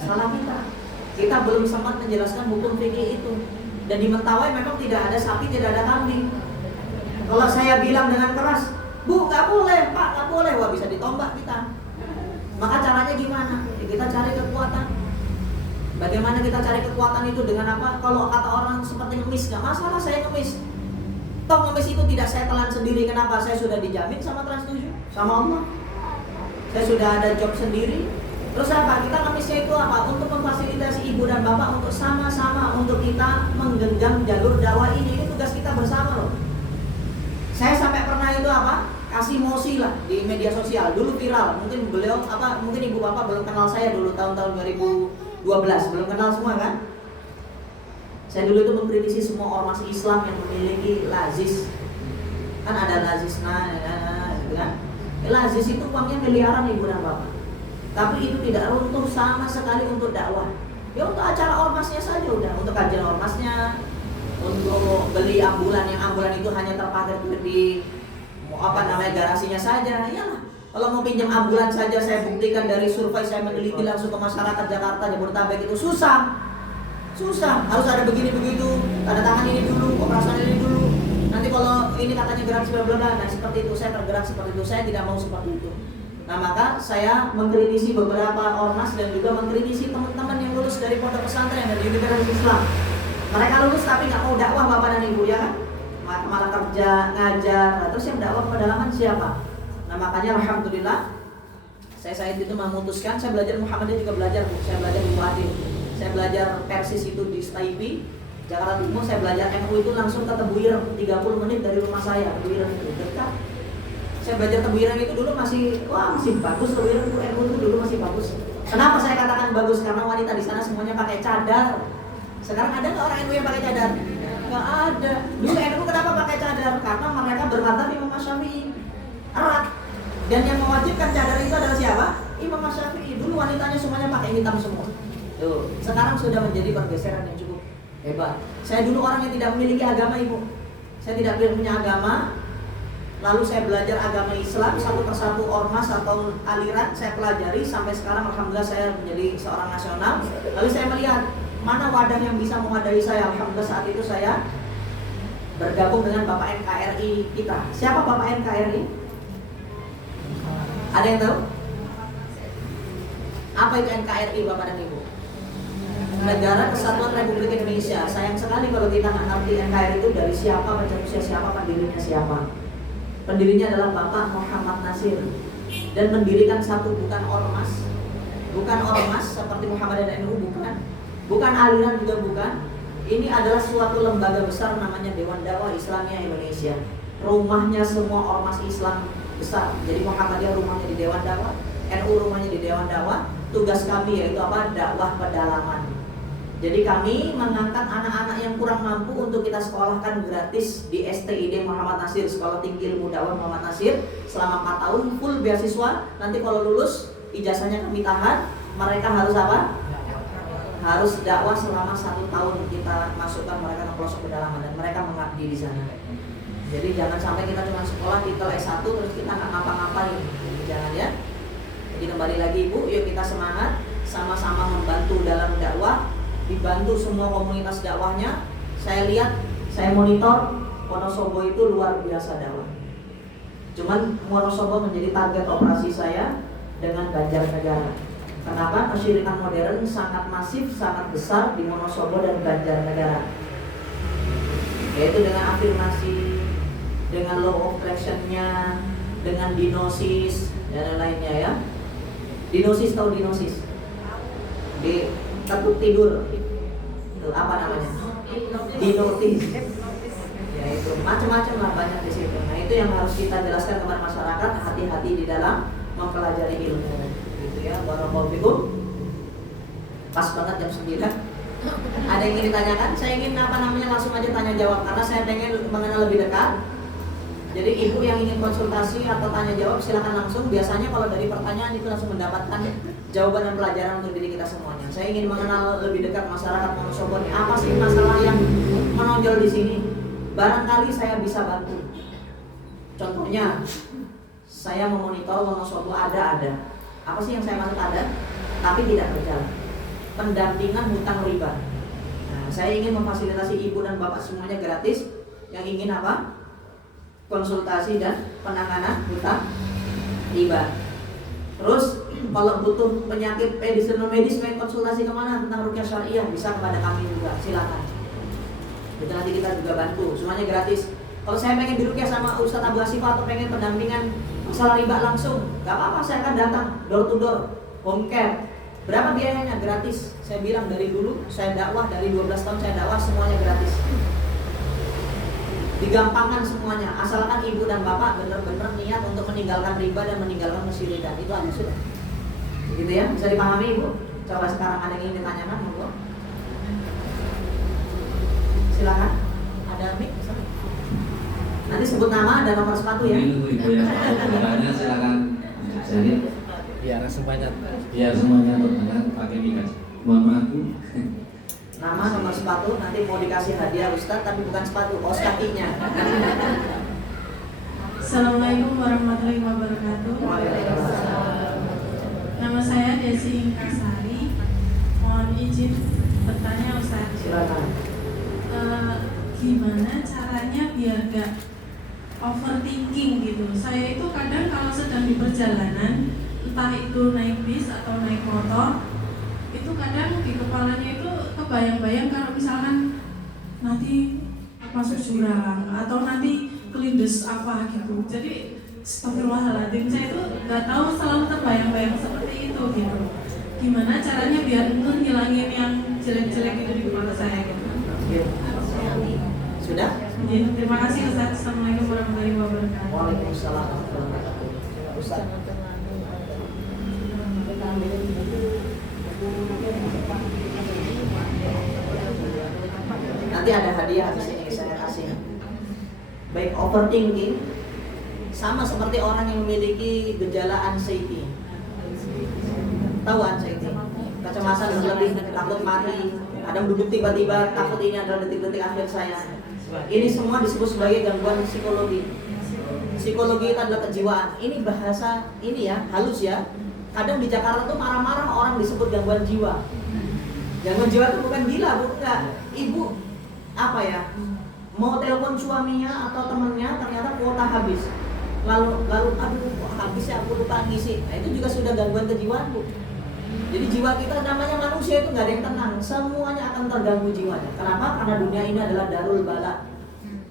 Salah kita. Kita belum sempat menjelaskan hukum fikih itu. Dan di Mentawai memang tidak ada sapi, tidak ada kambing. Kalau saya bilang dengan keras, Bu, nggak boleh, Pak, nggak boleh, wah bisa ditombak kita. Maka caranya gimana? Ya, kita cari kekuatan. Bagaimana kita cari kekuatan itu dengan apa? Kalau kata orang seperti ngemis, nggak masalah saya ngemis. Toh ngemis itu tidak saya telan sendiri. Kenapa? Saya sudah dijamin sama Trans7, sama Allah. Saya sudah ada job sendiri. Terus apa? Kita ngemisnya itu apa? Untuk memfasilitasi ibu dan bapak untuk sama-sama untuk kita menggenjang jalur dakwah ini. Ini tugas kita bersama loh. Saya sampai pernah itu apa? Kasih mosi lah di media sosial. Dulu viral. Mungkin beliau apa? Mungkin ibu bapak belum kenal saya dulu tahun-tahun 2012. Belum kenal semua kan? Saya dulu itu mengkritisi semua ormas Islam yang memiliki lazis. Kan ada lazis gitu kan? Lazis itu uangnya miliaran ibu dan bapak. Tapi itu tidak runtuh sama sekali untuk dakwah. Ya untuk acara ormasnya saja udah, untuk kajian ormasnya, untuk beli ambulan, yang ambulan itu hanya terpakai di garasinya saja. Iyalah. Kalau mau pinjam ambulan saja, saya buktikan dari survei saya meneliti langsung ke masyarakat Jakarta, Jabodetabek itu susah. Harus ada begini begitu, tanda tangan ini dulu, operasional ini dulu. Nanti kalau ini katanya gratis bla bla bla, nah seperti itu, saya tergerak seperti itu, saya tidak mau seperti itu. Nah maka saya mengkritisi beberapa ormas dan juga mengkritisi teman-teman yang lulus dari pondok pesantren dari Universitas Islam. Mereka lulus tapi nggak mau dakwah bapak dan ibu ya kan? Malah kerja, ngajar. Nah, terus yang dakwah ke pedalaman siapa? Nah makanya alhamdulillah saya itu memutuskan, saya belajar Muhammadiyah juga belajar Bu. Saya belajar di Muadil. Saya belajar Persis itu di Staipi, Jakarta Timur. Saya belajar MU itu langsung ke Tebuireng, 30 menit dari rumah saya. Tebuireng itu dekat. Saya belajar Tebuireng itu dulu masih bagus. Tebuireng itu MU itu dulu masih bagus. Kenapa saya katakan bagus? Karena wanita di sana semuanya pakai cadar. Sekarang ada nggak orang NU yang pakai cadar? Nggak ada. Dulu NU kenapa pakai cadar? Karena mereka bermadzhab Imam Syafi'i. Erat. Dan yang mewajibkan cadar itu adalah siapa? Imam Syafi'i. Dulu wanitanya semuanya pakai hitam semua. Tuh, sekarang sudah menjadi pergeseran yang cukup hebat. Saya dulu orang yang tidak memiliki agama, Ibu. Saya tidak punya agama. Lalu saya belajar agama Islam satu persatu ormas atau aliran saya pelajari sampai sekarang alhamdulillah saya menjadi seorang nasional. Lalu saya melihat mana wadah yang bisa memadai saya. Alhamdulillah saat itu saya bergabung dengan Bapak NKRI kita. Siapa Bapak NKRI? Ada yang tahu? Apa itu NKRI Bapak dan Ibu? Negara Kesatuan Republik Indonesia. Sayang sekali kalau kita nggak ngerti NKRI itu dari siapa, pencetusnya siapa, pendirinya siapa. Pendirinya adalah Bapak Muhammad Nasir. Dan mendirikan satu bukan ormas seperti Muhammadiyah dan NU, bukan aliran juga bukan. Ini adalah suatu lembaga besar namanya Dewan Dakwah Islamiyah Indonesia. Rumahnya semua ormas Islam besar. Jadi Muhammadiyah rumahnya di Dewan Dakwah, NU rumahnya di Dewan Dakwah. Tugas kami yaitu apa? Dakwah pedalaman. Jadi kami mengangkat anak-anak yang kurang mampu untuk kita sekolahkan gratis di STID Muhammad Nasir, Sekolah Tinggi Ilmu Dakwah Muhammad Nasir, selama 4 tahun full beasiswa. Nanti kalau lulus ijazahnya kami tahan. Mereka harus apa? Harus dakwah selama 1 tahun. Kita masukkan mereka ke pelosok pedalaman dan mereka mengabdi di sana. Jadi jangan sampai kita cuma sekolah titel S1 terus kita nggak ngapa-ngapain. Jangan ya. Jadi kembali lagi Ibu, yuk kita semangat sama-sama membantu dalam dakwah. Dibantu semua komunitas dakwahnya. Saya lihat, saya monitor Wonosobo itu luar biasa dakwah. Cuman Wonosobo menjadi target operasi saya dengan Banjarnegara. Kenapa? Kesyirikan modern sangat masif, sangat besar di Wonosobo dan Banjarnegara. Yaitu dengan afirmasi, dengan law of attraction-nya, dengan dinosis dan lainnya ya. Dinosis, tahu dinosis? Di ketuk tidur. Itu apa namanya? Dinotis. Ya itu macam-macam lah, banyak di situ. Nah, itu yang harus kita jelaskan kepada masyarakat, hati-hati di dalam mempelajari ilmu. Gitu ya. Barakallahu fikum. Pas banget jam 9. Ada yang ingin ditanyakan? Saya ingin langsung aja tanya jawab karena saya pengen mengenal lebih dekat. Jadi ibu yang ingin konsultasi atau tanya jawab silakan langsung. Biasanya kalau dari pertanyaan itu langsung mendapatkan jawaban dan pelajaran untuk diri kita semuanya. Saya ingin mengenal lebih dekat masyarakat Wonosobo ini. Apa sih masalah yang menonjol di sini? Barangkali saya bisa bantu. Contohnya, saya memonitor Wonosobo ada. Apa sih yang saya maksud ada? Tapi tidak berjalan. Pendampingan hutang riba. Nah, saya ingin memfasilitasi ibu dan bapak semuanya gratis. Yang ingin apa? Konsultasi dan penanganan hutang riba. Terus kalau butuh penyakit medis pengen konsultasi kemana tentang ruqyah syariah bisa kepada kami juga, silakan. Jadi nanti kita juga bantu, semuanya gratis. Kalau saya pengen diruqyah sama Ustadz Abu Asifah atau pengen pendampingan masalah riba langsung, gak apa-apa, saya akan datang door to door, home care. Berapa biayanya? Gratis. Saya bilang dari dulu saya dakwah, dari 12 tahun saya dakwah semuanya gratis. Digampangkan semuanya, asalkan ibu dan bapak benar-benar niat untuk meninggalkan riba dan meninggalkan kesyirikan. Itu aja sudah. Gitu ya, bisa dipahami ibu? Coba sekarang ada yang ingin ditanyakan, ibu? Silakan. Ada mic? Nanti sebut nama dan nomor sepatu ya. Ini untuk ibu yang bertanya silakan. Jadi biar semuanya bertanya pakai mic aja. Mohon maaf Bu. Nama, nomor sepatu, nanti mau dikasih hadiah Ustadz tapi bukan sepatu, kaos kakinya. Assalamualaikum warahmatullahi wabarakatuh. Nama saya Desi Ingkasari. Mohon izin bertanya Ustadz. Silakan. Gimana caranya biar gak overthinking gitu? Saya itu kadang kalau sedang di perjalanan, entah itu naik bis atau naik motor, itu kadang di kepalanya itu kebayang-bayang kalau misalkan nanti masuk jurang atau nanti kelindes apa gitu. Jadi astagfirullahaladzim, saya itu nggak tahu, selalu terbayang-bayang seperti itu gitu. Gimana caranya biar itu ngilangin yang jelek-jelek itu di kepala saya gitu. Sudah? Ya, terima kasih Ustaz. Assalamualaikum warahmatullahi wabarakatuh. Waalaikumsalam warahmatullahi wabarakatuh. Ustaz. Nanti ada hadiah di sini saya kasih. Baik overthinking, sama seperti orang yang memiliki gejala anxiety. Tahu anxiety? Kecemasan berlebih, takut mati, kadang duduk tiba-tiba takut ini adalah detik-detik akhir saya. Ini semua disebut sebagai gangguan psikologi. Psikologi itu adalah kejiwaan. Ini bahasa ini ya, halus ya. Kadang di Jakarta tuh marah-marah orang disebut gangguan jiwa. Gangguan jiwa itu bukan gila, bukan. Ibu apa ya? Mau telepon suaminya atau temennya, ternyata kuota habis. Lalu aduh kok habis ya, aku lupa ngisi. Nah, itu juga sudah gangguan kejiwaan, Bu. Jadi jiwa kita namanya manusia itu nggak ada yang tenang, semuanya akan terganggu jiwanya. Kenapa? Karena dunia ini adalah darul bala.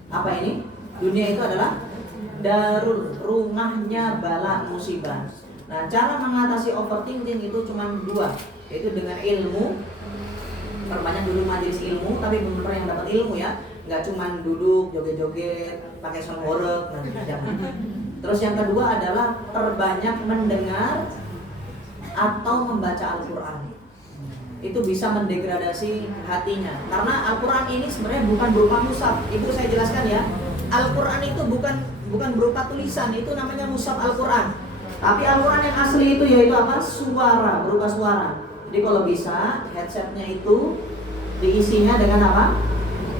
Apa ini? Dunia itu adalah darul, rumahnya bala, musibah. Nah, cara mengatasi overthinking itu cuma dua, yaitu dengan ilmu. Perbanyak dulu majelis ilmu, tapi benar yang dapat ilmu ya, nggak cuma duduk joget-joget, pakai songgorek, jangan. Terus yang kedua adalah perbanyak mendengar atau membaca Al-Quran. Itu bisa mendegradasi hatinya. Karena Al-Quran ini sebenarnya bukan berupa mushaf. Ibu saya jelaskan ya. Al-Quran itu bukan berupa tulisan, itu namanya mushaf Al-Quran. Tapi Al-Quran yang asli itu yaitu apa? Suara, berupa suara. Jadi kalau bisa headsetnya itu diisinya dengan apa?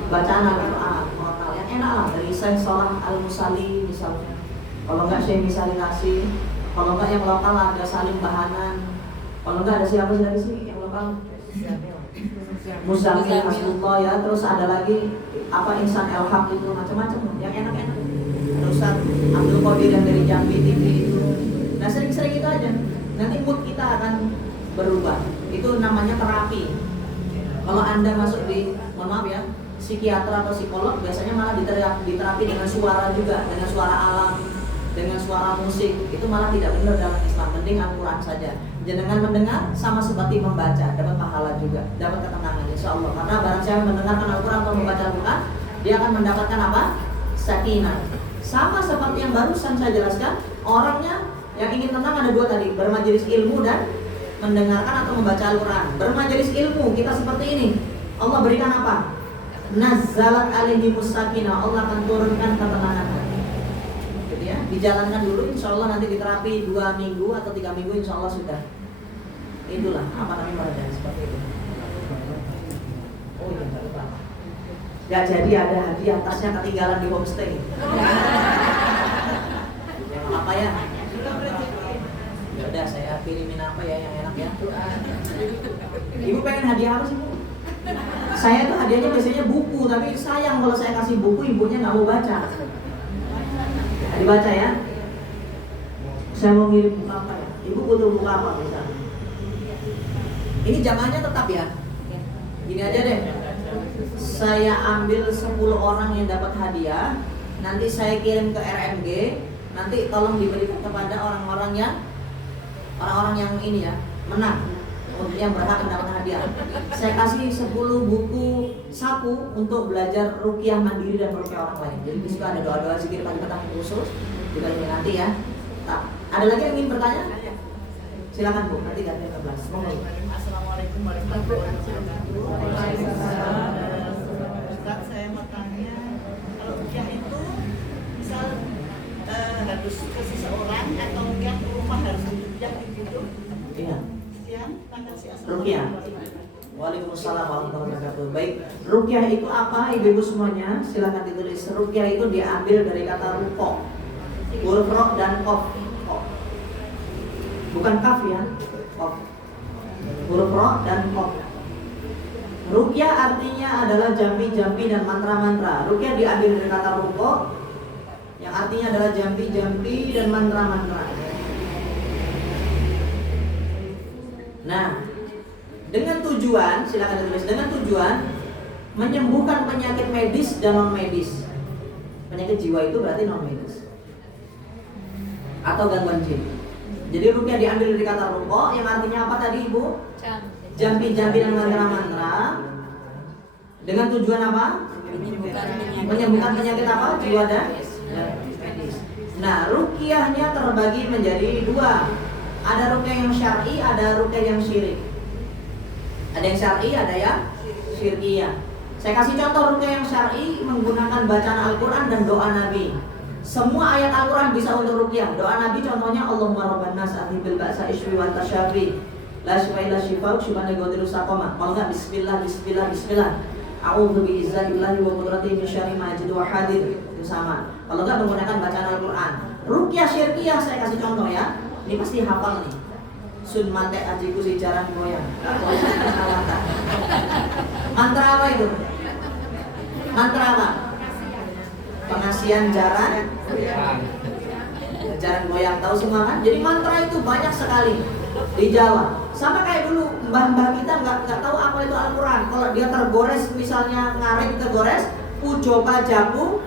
Bacaan Al-Quran. Yang enak lah, dari Syekh Shalih Al-Musali misalnya. Kalau enggak Syekh Misali Nasi. Kalau enggak yang lokal ada Salim Bahanan. Kalau enggak ada siapa dari sini yang lokal? Muzamil Hasbullah ya. Terus ada lagi apa Insan El-Haq itu macam-macam yang enak-enak. Terus Abdul Qadir yang dari Jambi TV itu. Nah sering-sering itu aja. Nanti mood kita akan berubah. Itu namanya terapi. Kalau Anda masuk di, mohon maaf ya, psikiater atau psikolog biasanya malah diterapi dengan suara juga, dengan suara alam, dengan suara musik. Itu malah tidak benar dalam Islam. Mending Al-Quran saja. Jangan mendengar sama seperti membaca, dapat pahala juga, dapat ketenangan insya Allah. Karena barang siapa mendengarkan Al-Quran atau membaca Al-Quran, dia akan mendapatkan apa? Sakinah. Sama seperti yang barusan saya jelaskan, orangnya yang ingin tenang ada dua tadi, bermajelis ilmu dan mendengarkan atau membaca Al-Quran. Bermajelis ilmu kita seperti ini, Allah berikan apa? Nazzalat alaihimus sakinah, Allah akan turunkan ketenangan. Gitu ya, dijalankan dulu, insya Allah nanti diterapi 2 minggu atau 3 minggu insya Allah sudah. Itulah apa namanya mereka seperti itu. Oh iya, nggak lupa. Ya jadi ada hadiah, tasnya ketinggalan di homestay. Ya nggak apa ya. Ya udah saya kirimin apa ya yang enak ya. Ibu pengen hadiah apa sih Bu? Saya tuh hadiahnya biasanya buku, tapi sayang kalau saya kasih buku ibunya nggak mau baca. Dibaca ya. Saya mau ngirim buku apa ya? Ibu butuh buku apa misalnya? Ini jamaahnya tetap ya. Gini aja deh. Saya ambil 10 orang yang dapat hadiah, nanti saya kirim ke RMG, nanti tolong diberikan kepada orang-orang yang ini ya, menang, yang berhak mendapat hadiah. Saya kasih 10 buku saku untuk belajar ruqyah mandiri dan ruqyah orang lain. Jadi di situ ada doa-doa zikir pagi-petang khusus, dibagi nanti ya. Nah, ada lagi yang ingin bertanya? Silakan Bu, nanti ganti ke kelas. Assalamualaikum warahmatullahi wabarakatuh. Ustaz, saya mau tanya, kalau ruqyah itu misal harus ke seseorang atau ruqyah rumah harus diruqyah gitu? Iya. Sekian, tanggal si Ruqyah. Waalaikumsalam warahmatullahi wabarakatuh. Baik, ruqyah itu apa ibu-ibu semuanya? Silakan ditulis. Ruqyah itu diambil dari kata ruqo, huruf ro dan qaf. Bukan kaf ya, qaf. Huruf ro dan qaf. Ruqyah artinya adalah jampi-jampi dan mantra-mantra. Ruqyah diambil dari kata ruqo, yang artinya adalah jampi-jampi dan mantra-mantra. Nah, dengan tujuan, silakan ditulis, dengan tujuan menyembuhkan penyakit medis dan non medis. Penyakit jiwa itu berarti non medis atau gangguan jin. Jadi ruqyah diambil dari kata ruqo, yang artinya apa tadi Ibu? Jampi-jampi dan mantra-mantra. Dengan tujuan apa? Menyembuhkan penyakit apa? Jiwa dan medis. Nah, ruqyahnya terbagi menjadi 2. Ada ruqyah yang syar'i, ada ruqyah yang syirik. Ada yang syar'i, ada yang syirkiyah. Saya kasih contoh ruqyah yang syar'i menggunakan bacaan Al-Quran dan doa Nabi. Semua ayat Al-Quran bisa untuk ruqyah. Doa Nabi contohnya Allahumma rabban nas adhibil ba'sa ishfi wa tasyafi la shifa illa shifa'uk shifaan la yughadiru saqama. Kalau enggak bismillah bismillah bismillah. A'udzu bi'izzatillahi wa qudratihi min syarri ma ajidu wa hadir. Itu sama. Kalau enggak menggunakan bacaan Al-Quran. Ruqyah syirkiyah saya kasih contoh ya. Ini pasti hafal nih. Sun mate ajiku si jaran goyang. Mantra apa itu? Mantra apa? Pengasihan jaran goyang, tahu semua kan? Jadi mantra itu banyak sekali di Jawa. Sama kayak dulu mbah-mbah kita nggak tahu apa itu Al-Quran. Kalau dia tergores, misalnya ngaret tergores, ujoba jabu,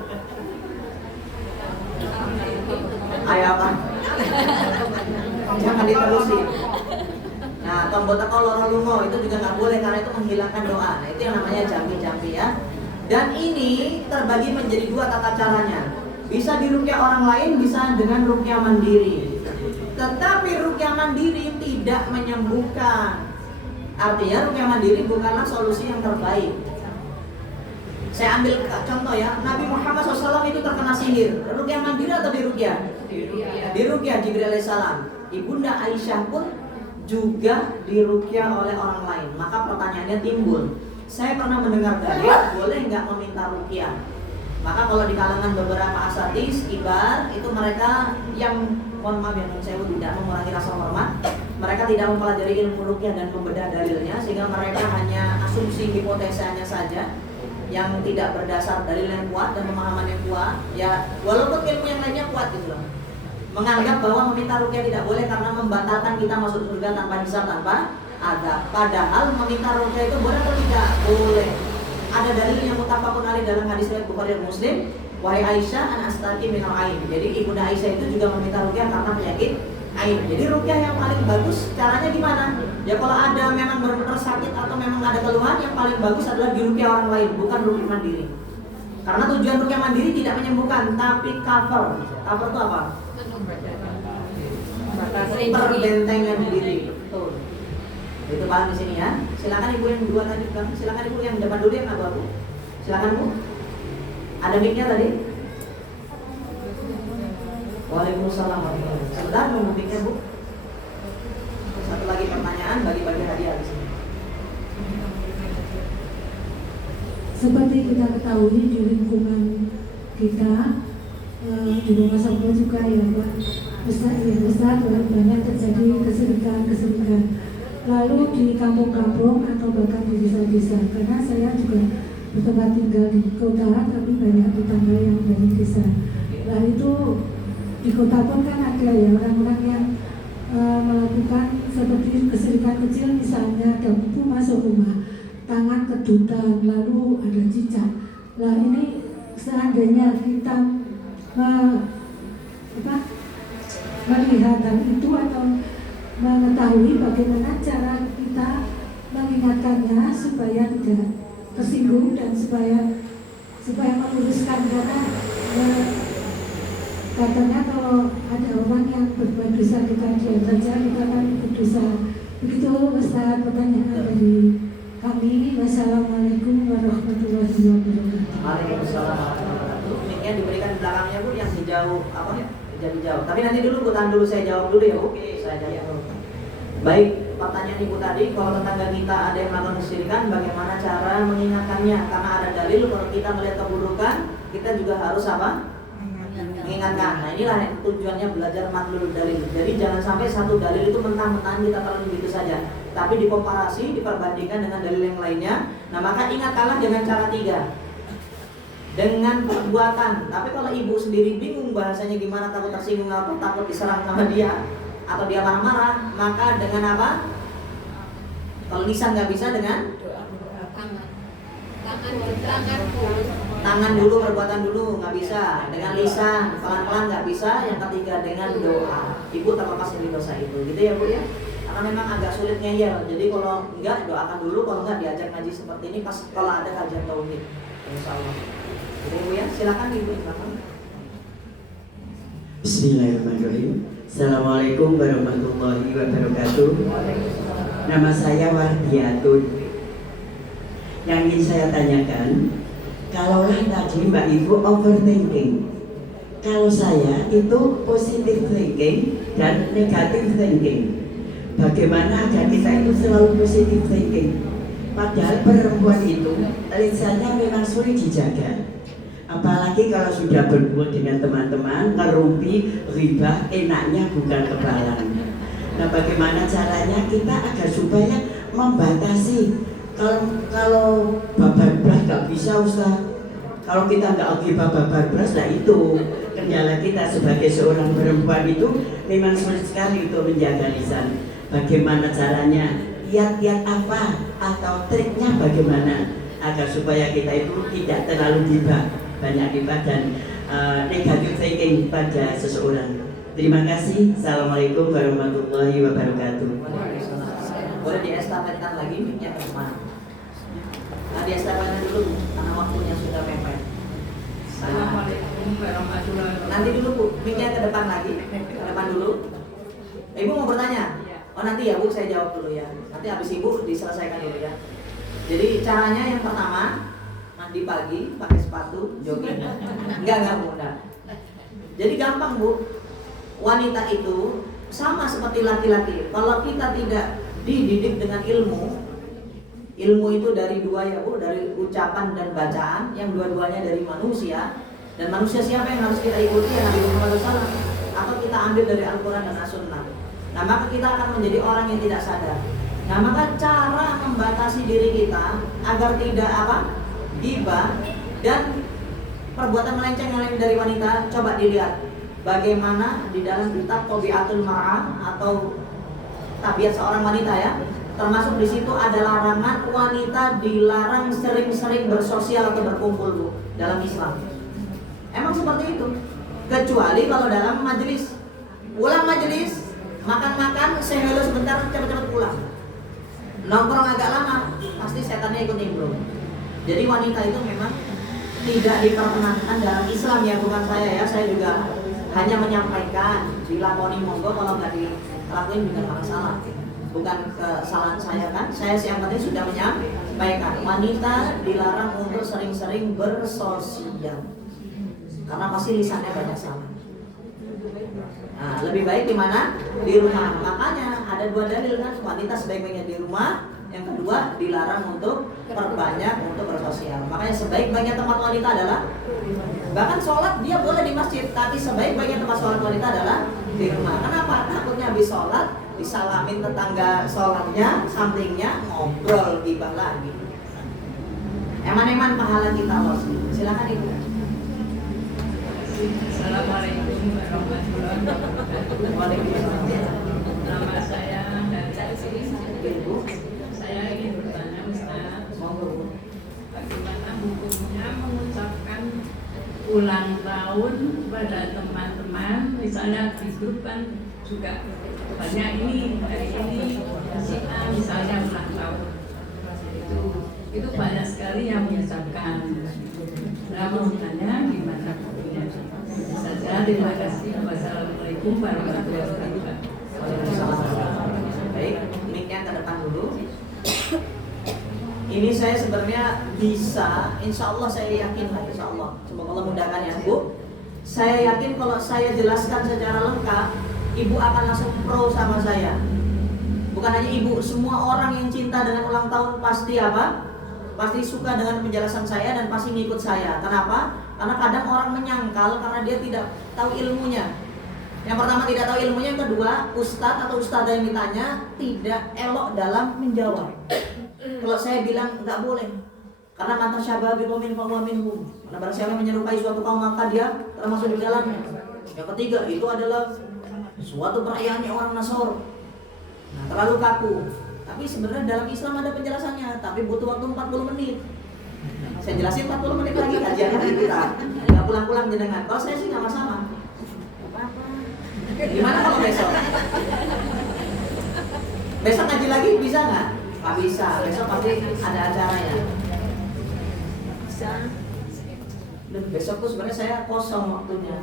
ayo apa? Jangan diterusin. Nah, tombol teko loro lungo itu juga nggak boleh karena itu menghilangkan doa. Nah, itu yang namanya jampi-jampi ya. Dan ini terbagi menjadi dua tata caranya. Bisa diruqyah orang lain, bisa dengan ruqyah mandiri. Tetapi ruqyah mandiri tidak menyembuhkan. Artinya ruqyah mandiri bukanlah solusi yang terbaik. Saya ambil contoh ya, Nabi Muhammad SAW itu terkena sihir. Ruqyah mandiri atau diruqyah? Diruqyah Jibril alaihissalam. Ibunda Aisyah pun juga diruqyah oleh orang lain. Maka pertanyaannya timbul, saya pernah mendengar dalil, boleh nggak meminta ruqyah? Maka kalau di kalangan beberapa asatidz kibar itu mereka yang mohon maaf ya, saya tidak mengurangi rasa hormat, mereka tidak mempelajari ilmu ruqyah dan membedah dalilnya, sehingga mereka hanya asumsi hipotesanya saja yang tidak berdasar dalil yang kuat dan pemahaman yang kuat. Ya walaupun ilmu yang lainnya kuat gitu loh, menganggap bahwa meminta ruqyah tidak boleh karena membatalkan kita masuk surga tanpa hisab, tanpa ada. Padahal meminta ruqyah itu boleh atau tidak? Boleh. Ada dalil yang muttafaqun alaih dalam hadis riwayat Bukhari dan Muslim, wahai Aisyah an astaqi minal ain. Jadi ibunda Aisyah itu juga meminta ruqyah karena penyakit ain. Jadi ruqyah yang paling bagus caranya gimana? Ya kalau ada memang benar-benar sakit atau memang ada keluhan, yang paling bagus adalah diruqyah orang lain, bukan ruqyah mandiri. Karena tujuan ruqyah mandiri tidak menyembuhkan, tapi cover. Cover itu apa? Perbentengan diri. Betul. Itu paham di sini ya. Silakan ibu yang dua tadi, silakan ibu yang depan dulu yang abu-abu. Silakan bu. Ada mic-nya tadi? Waalaikumsalam warahmatullahi wabarakatuh. Sebentar nunggu mic-nya bu. Satu lagi pertanyaan, bagi-bagi hadiah di sini. Seperti kita ketahui di lingkungan kita, di rumah saya juga ya Pak, besar banyak terjadi keseringan. Lalu di kampung-kampung atau bahkan di desa-desa, karena saya juga bertempat tinggal di kota, tapi banyak tetangga yang dari desa. Nah itu di kota pun kan ada ya orang-orang yang melakukan seperti keseringan kecil, misalnya ada kupu masuk rumah, tangan kedutan, lalu ada cicak. Nah ini seandainya kita melihat hal itu atau mengetahui bagaimana cara kita mengingatkannya supaya tidak tersinggung dan supaya meluruskan, karena katanya kalau ada orang yang berbuat dosa kita diam saja, kita kan berdosa. Begitu Ustaz, pertanyaan dari kami. Wassalamualaikum warahmatullahi wabarakatuh. Waalaikumsalam warahmatullahi wabarakatuh. Mic-nya diberikan di belakangnya bu, yang dijauh apa ya? Jadi jawab. Tapi nanti dulu bu, tahan dulu, saya jawab dulu ya bu. Saya jawab. Baik, pertanyaan ibu tadi, kalau tetangga kita ada yang melakukan kesyirikan, bagaimana cara mengingatkannya? Karena ada dalil kalau kita melihat keburukan, kita juga harus apa? Mengingatkan. Nah inilah yang tujuannya belajar matlul dalil. Jadi jangan sampai satu dalil itu mentah-mentahan kita telan begitu saja, tapi dikomparasi, diperbandingkan dengan dalil yang lainnya. Nah maka ingatkanlah dengan cara tiga, dengan perbuatan. Tapi kalau ibu sendiri bingung bahasanya gimana, takut tersinggung atau takut diserang sama dia atau dia marah-marah, maka dengan apa? Kalau lisan nggak bisa, dengan tangan dulu, perbuatan dulu nggak bisa, dengan lisan pelan-pelan nggak bisa, yang ketiga dengan doa. Ibu terlepas dari dosa itu, gitu ya bu ya. Karena memang agak sulit ngeyel, jadi kalau enggak doakan dulu, kalau enggak diajak ngaji seperti ini pas kalau ada kajian tauhid, insya Allah. Jadi ibu ya, silakan ibu. Bismillahirrahmanirrahim. Assalamualaikum warahmatullahi wabarakatuh. Nama saya Wardiatun. Yang ingin saya tanyakan, kalaulah tadi Mbak Ibu overthinking, Kalau saya itu positive thinking dan negative thinking. Bagaimana agar kita itu selalu positive thinking? Padahal perempuan itu lisannya memang sulit dijaga. Apalagi kalau sudah berkumpul dengan teman-teman, ngerumpi, ribah, enaknya bukan kebalan. Nah, bagaimana caranya kita agar supaya membatasi? Kalau babar beras nggak bisa, Ustaz. Kalau kita nggak oke babar beras, nah itu kendala kita sebagai seorang perempuan itu memang sulit sekali untuk menjaga lisan. Bagaimana caranya? Kiat-kiat apa atau triknya bagaimana agar supaya kita itu tidak terlalu gibah, banyak gibah dan negative thinking pada seseorang. Terima kasih. Assalamualaikum warahmatullahi wabarakatuh. Boleh diestafetkan lagi mic-nya ke depan. Nah, diestafetkan dulu karena waktunya sudah mepet. Assalamualaikum warahmatullahi wabarakatuh. Nanti dulu Bu, mic-nya ke depan lagi, ke depan dulu. Ibu mau bertanya? Oh nanti ya Bu, saya jawab dulu ya. Nanti habis Ibu diselesaikan dulu ya. Jadi caranya yang pertama, mandi pagi, pakai sepatu, jogging. Enggak Bu, enggak. Jadi gampang Bu. Wanita itu sama seperti laki-laki. Kalau kita tidak dididik dengan ilmu itu dari dua ya Bu, dari ucapan dan bacaan, yang dua-duanya dari manusia. Dan manusia siapa yang harus kita ikuti? Yang Nabi Muhammad SAW. Atau kita ambil dari Al-Quran dan As-Sunnah. Nah maka kita akan menjadi orang yang tidak sadar. Nah maka cara membatasi diri kita agar tidak ghibah dan perbuatan melenceng dari wanita, coba dilihat bagaimana di dalam kitab Tabiatul Mar'ah atau tabiat seorang wanita ya. Termasuk di situ ada larangan wanita dilarang sering-sering bersosial atau berkumpul Bu dalam Islam. Emang seperti itu. Kecuali kalau dalam majelis. Pulang majelis, makan-makan, sehelo sebentar, cepat-cepat pulang. Nongkrong agak lama, pasti setannya ikut nimbrung. Jadi wanita itu memang tidak diperkenankan dalam Islam ya, bukan saya ya. Saya juga hanya menyampaikan, dilakoni monggo, kalau nggak dilakuin juga nggak masalah. Bukan kesalahan saya kan, saya yang penting sudah menyampaikan wanita dilarang untuk sering-sering bersosial karena pasti lisannya banyak salah. Nah, lebih baik di mana? Di rumah. Makanya ada dua dalil kan, wanita sebaik-baiknya di rumah. Yang kedua dilarang untuk perbanyak untuk bersosial. Makanya sebaik-baiknya tempat wanita adalah, bahkan sholat dia boleh di masjid, tapi sebaik-baiknya tempat sholat wanita adalah di rumah. Kenapa? Takutnya habis sholat disalamin tetangga sholatnya, sampingnya ngobrol gibah lagi. Eman-eman pahala kita loh. Silakan Ibu. Assalamualaikum warahmatullahi wabarakatuh. Waalaikumsalam. Nama saya dari Ibu. Saya ingin bertanya Ustaz, Monggo. bagaimana hukumnya mengucapkan ulang tahun pada teman-teman, misalnya di grup kan juga banyak ini hari ini si A misalnya ulang tahun, itu banyak sekali yang mengucapkan. Nah, mau tanya gimana hukumnya? Saja, terima kasih. Wassalamualaikum warahmatullahi wabarakatuh. Baik, mic-nya ke depan dulu. Ini saya sebenarnya bisa, insya Allah saya yakin lah, insya Allah. Semoga Allah mudahkan ya Bu. Saya yakin kalau saya jelaskan secara lengkap, Ibu akan langsung pro sama saya. Bukan hanya Ibu, semua orang yang cinta dengan ulang tahun pasti pasti suka dengan penjelasan saya dan pasti ngikut saya. Kenapa? Karena kadang orang menyangkal karena dia tidak tahu ilmunya. Yang pertama tidak tahu ilmunya, yang kedua ustadz atau ustadzah yang ditanya tidak elok dalam menjawab. Kalau saya bilang nggak boleh, karena kata syabab biqaumin fahuwa minhum. Karena barang siapa yang menyerupai suatu kaum maka dia termasuk di dalamnya. Yang ketiga itu adalah suatu perayaannya orang Nasor. Nah, terlalu kaku. Tapi sebenarnya dalam Islam ada penjelasannya, tapi butuh waktu 40 menit. Saya jelasin 40 menit lagi kajian hari kita. Nggak pulang-pulang jenengan. Kalau saya sih nggak masalah. Gimana kalau besok? Besok ngaji lagi bisa nggak? Nggak bisa. Besok pasti ada acaranya. Bisa. Dan besok tuh sebenarnya saya kosong waktunya.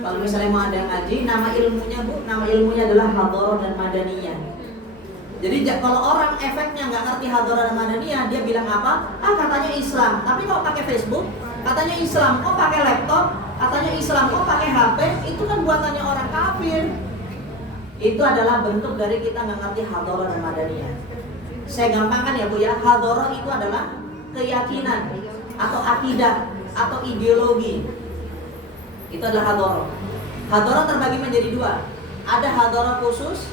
Kalau misalnya mau ada ngaji, nama ilmunya Bu, nama ilmunya adalah Hadharah dan Madaniyah. Jadi kalau orang efeknya nggak ngerti Hadharah dan Madaniyah, dia bilang apa? Ah katanya Islam. Tapi kalau pakai Facebook, katanya Islam. Oh pakai laptop, Katanya Islam kok pakai HP, itu kan buatannya orang kafir. Itu adalah bentuk dari kita nggak ngerti hadharah dan madaniyah. Saya gampangkan ya Bu ya, hadharah itu adalah keyakinan atau akidah atau ideologi. Itu adalah hadharah. Hadharah terbagi menjadi dua. Ada hadharah khusus,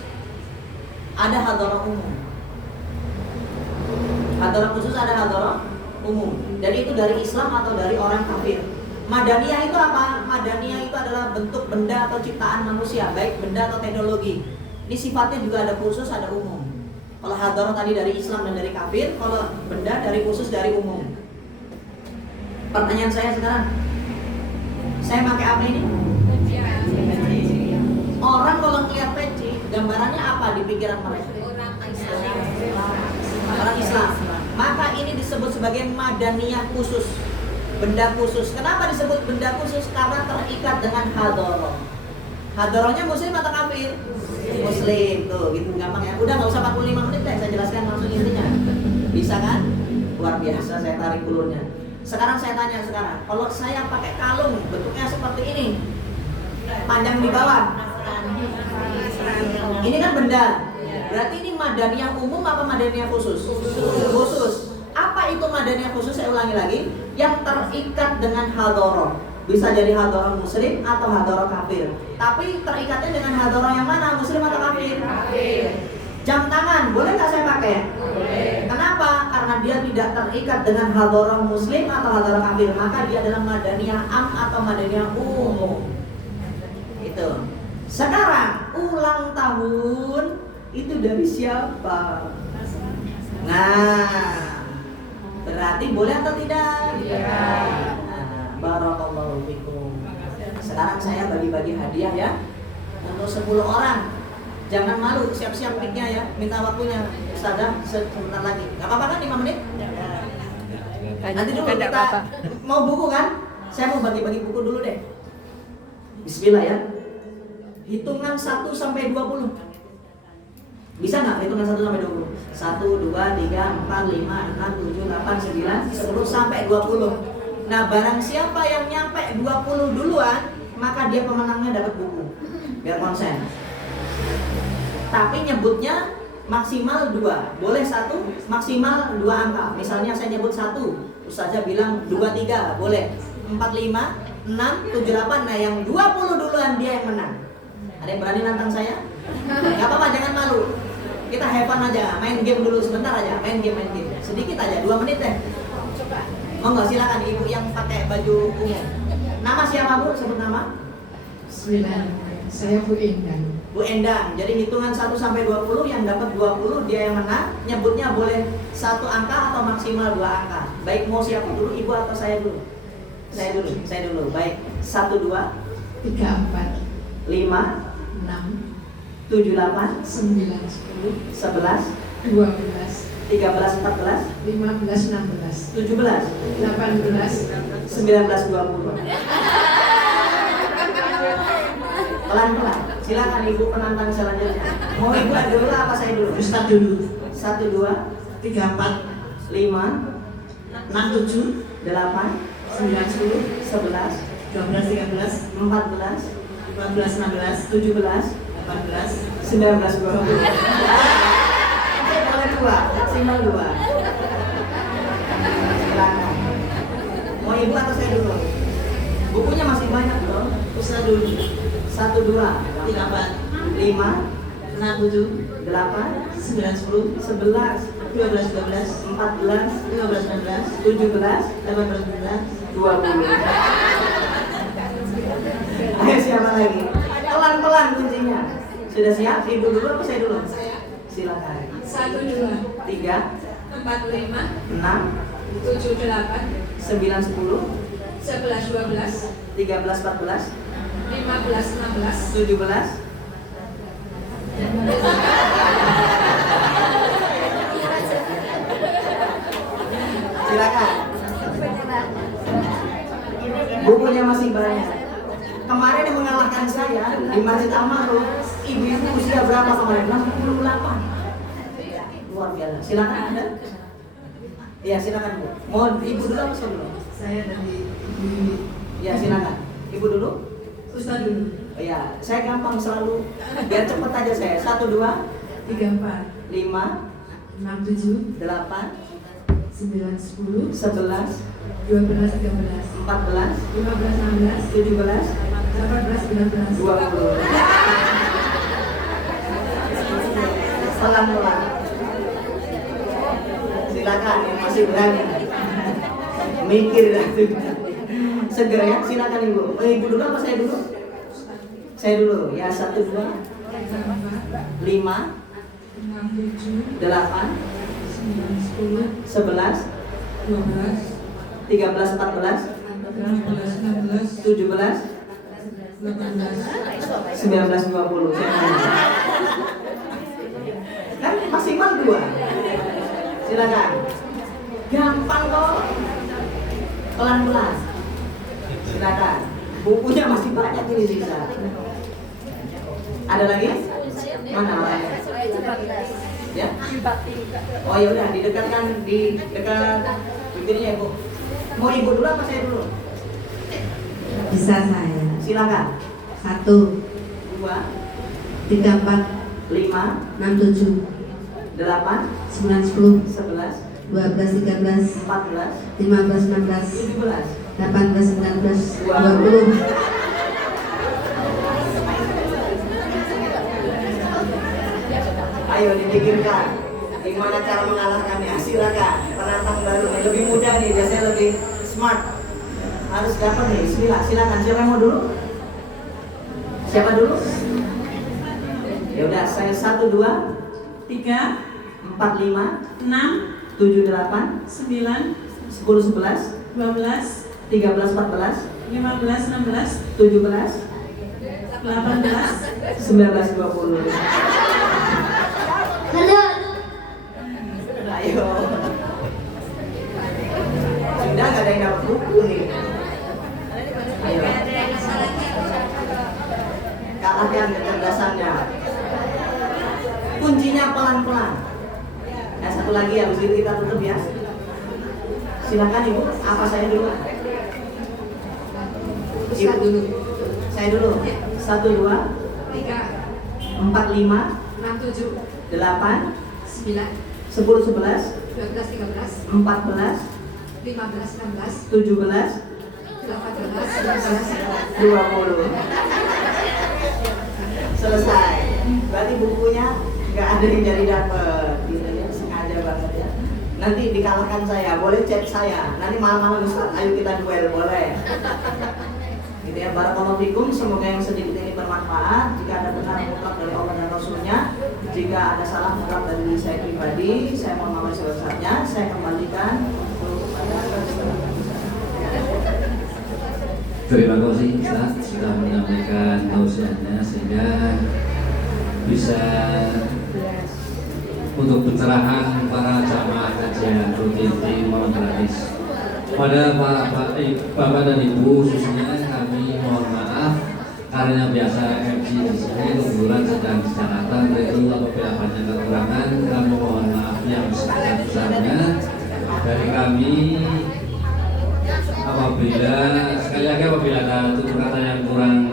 ada hadharah umum. Hadharah khusus, ada hadharah umum. Jadi itu dari Islam atau dari orang kafir. Madaniyah itu apa? Madaniyah itu adalah bentuk benda atau ciptaan manusia, baik benda atau teknologi. Ini sifatnya juga ada khusus, ada umum. Kalau hadharah tadi dari Islam dan dari kafir, kalau benda dari khusus, dari umum. Pertanyaan saya sekarang, saya pakai apa ini? Orang kalau ngeliat peci, gambarannya apa di pikiran mereka? Orang Islam. Maka ini disebut sebagai madaniyah khusus, benda khusus. Kenapa disebut benda khusus? Karena terikat dengan hadharah. Hadharahnya muslim atau kafir? Muslim, tuh gitu gampang ya. Udah nggak usah 45 menit deh, saya jelaskan langsung intinya. Bisa kan? Luar biasa, saya tarik ulurnya. Sekarang saya tanya kalau saya pakai kalung bentuknya seperti ini, panjang di bawah, ini kan benda. Berarti ini madaniyah umum apa madaniyah khusus? Khusus. Apa itu madaniyah khusus? Saya ulangi lagi, yang terikat dengan hadharah. Bisa jadi hadharah muslim atau hadharah kafir. Tapi terikatnya dengan hadharah yang mana? Muslim atau kafir? Kafir. Jam tangan, boleh nggak saya pakai? Boleh. Kenapa? Karena dia tidak terikat dengan hadharah muslim atau hadharah kafir. Maka dia adalah madaniyah am atau madaniyah umum. Itu. Sekarang ulang tahun itu dari siapa? Nah, berarti boleh atau tidak? Iya. Barakallahu fikum. Sekarang saya bagi-bagi hadiah ya untuk 10 orang. Jangan malu, siap-siap mic-nya ya. Minta waktunya Ustazah sebentar lagi. Gak apa-apa kan 5 menit? Nanti dulu kita mau buku kan? Saya mau bagi-bagi buku dulu deh. Bismillah ya. Hitungan 1 sampai 20. Bisa nggak hitungan 1 sampai 20? 1, 2, 3, 4, 5, 6, 7, 8, 9, 10 sampai 20. Nah, barang siapa yang nyampe 20 duluan, maka dia pemenangnya dapat buku. Biar konsen. Tapi nyebutnya maksimal 2. Boleh 1, maksimal 2 angka. Misalnya saya nyebut 1, Ustazah bilang 2, 3, boleh. 4, 5, 6, 7, 8. Nah, yang 20 duluan dia yang menang. Ada yang berani nantang saya? Gak apa-apa, jangan malu. Kita have fun aja, main game dulu sebentar aja, main game. Sedikit aja, 2 menit deh. Mau nggak, silakan ibu yang pakai baju ungu. Nama siapa Bu? Sebut nama. Bismillah. Saya Bu Endang. Bu Endang. Jadi hitungan 1 sampai 20, yang dapat 20 dia yang menang. Nyebutnya boleh 1 angka atau maksimal 2 angka. Baik, mau siapa dulu, ibu atau saya dulu? Saya dulu. Baik. 1, 2, 3, 4, 5, 6, 7, 8, 9, 10, 11, 12, 13, 14, 15, 16, 17, 18, 19, 20. Pelan-pelan. Silakan ibu penantang selanjutnya. Mau ibu dulu apa saya dulu? Ustaz dulu. 1, 2, 3, 4, 5, 6, 7, 8, 9, 10, 11, 12, 13, 14, 15, 16, 17, 18, 19, 20. Boleh 2, maksimal 2. Silakan. Mau ibu atau saya dulu? Bukunya masih banyak loh. Ustaz dulu. 1, 2, 3, 4, 5, 6, 7, 8, 9, 10, 11, 12, 13, 14, 15, 16, 17, 18, 19, 20. Ayo siapa lagi? Pelan-pelan kuncinya. Sudah siap? Ibu dulu apa saya dulu? Silakan. 1, 2, 3, 4, 5, 6, 7, 8, 9, 10, 11, 12, 13, 14, 15, 16, 17. Silakan. Bukunya masih banyak. Kemarin yang mengalahkan saya di Masjid Amarul, ibu-ibu usia berapa kemarin? 68. Luar biasa. Silakan Anda. Ya silakan Bu. Mohon ibu dulu apa saya dulu? saya dari Ya silakan. Ibu dulu? Ustaz dulu. Ya, saya gampang selalu. Biar cepet aja saya. 1, 2, 3, 4, 5, 6, 7, 8, 9, 10, 11, 12, 13, 14, 15, 16, 17, 18, 19, 20. Pelan-pelan. Silakan yang masih berani. Mikir nanti. Segera ya, silakan Ibu. Ibu dulu apa saya dulu? Saya dulu. Ya, 1, 2, 5, 6, 7, 8, 9, 10, 11, 12, 13, 14, 15, 16, 17, 18, 19, 20. Saya nanya. Kan maksimal 2. Silakan. Gampang kok. Pelan-pelan. Silakan. Bukunya masih banyak ini sisa. Ada lagi? Mana orangnya? Ya? Oh ya udah, didekatkan di dekat bibirnya Ibu. Mau Ibu dulu apa saya dulu? Bisa saya. Silakan. 1, 2, 3, 4, 5, 6, 7, 8, 9, 10, 11, 12, 13, 14, 15, 16, 17. 18, 19, 20. Ayo dipikirkan gimana cara mengalahkannya. Silakan, penantang baru nih, lebih mudah nih, biasanya lebih smart. Harus dapat nih. Silakan. Siapa yang mau dulu? Siapa dulu? Ya udah, saya 1, 2, 3, 4, 5, 6, 7, 8, 9, 10, 11, 12, 13, 14, 15, 16, 17, 18, 19, 20. Ayo. Sudah nggak ada yang dapat buku nih. Ayo. Kalahkan kecerdasannya. Kuncinya pelan-pelan. Ya, satu lagi habis itu kita tutup ya. Silakan Ibu. Apa saya dulu? Ibu dulu. Saya dulu. 1, 2, 3, 4, 5, 6, 7, 8, 9, 10, 11, 12, 13, 14, 15, 16, 17, 18, 19, 20. Selesai. Berarti bukunya nggak ada yang jadi dapet. Gitu ya, sengaja banget ya. Nanti dikalahkan saya, boleh chat saya. Nanti malam-malam Ustaz, ayo kita duel, boleh. Gitu ya, barakallahu fikum. Semoga yang sedikit ini bermanfaat. Jika ada benar mutlak dari Allah dan Rasulnya, jika ada salah mutlak dari diri saya pribadi, saya mohon maaf sebesar-besarnya. Saya kembalikan untuk kepada Terima kasih Ustaz sudah menyampaikan tausiahnya sehingga bisa untuk pencerahan para jamaah kajian rutin di malam gratis. Pada Bapak dan Ibu khususnya kami mohon maaf karena biasa MC di sini kebetulan sedang di Jakarta, itu apabila banyak kekurangan kami mohon maaf yang sebesar-besarnya dari kami. Apabila sekali lagi apabila ada tutur kata yang kurang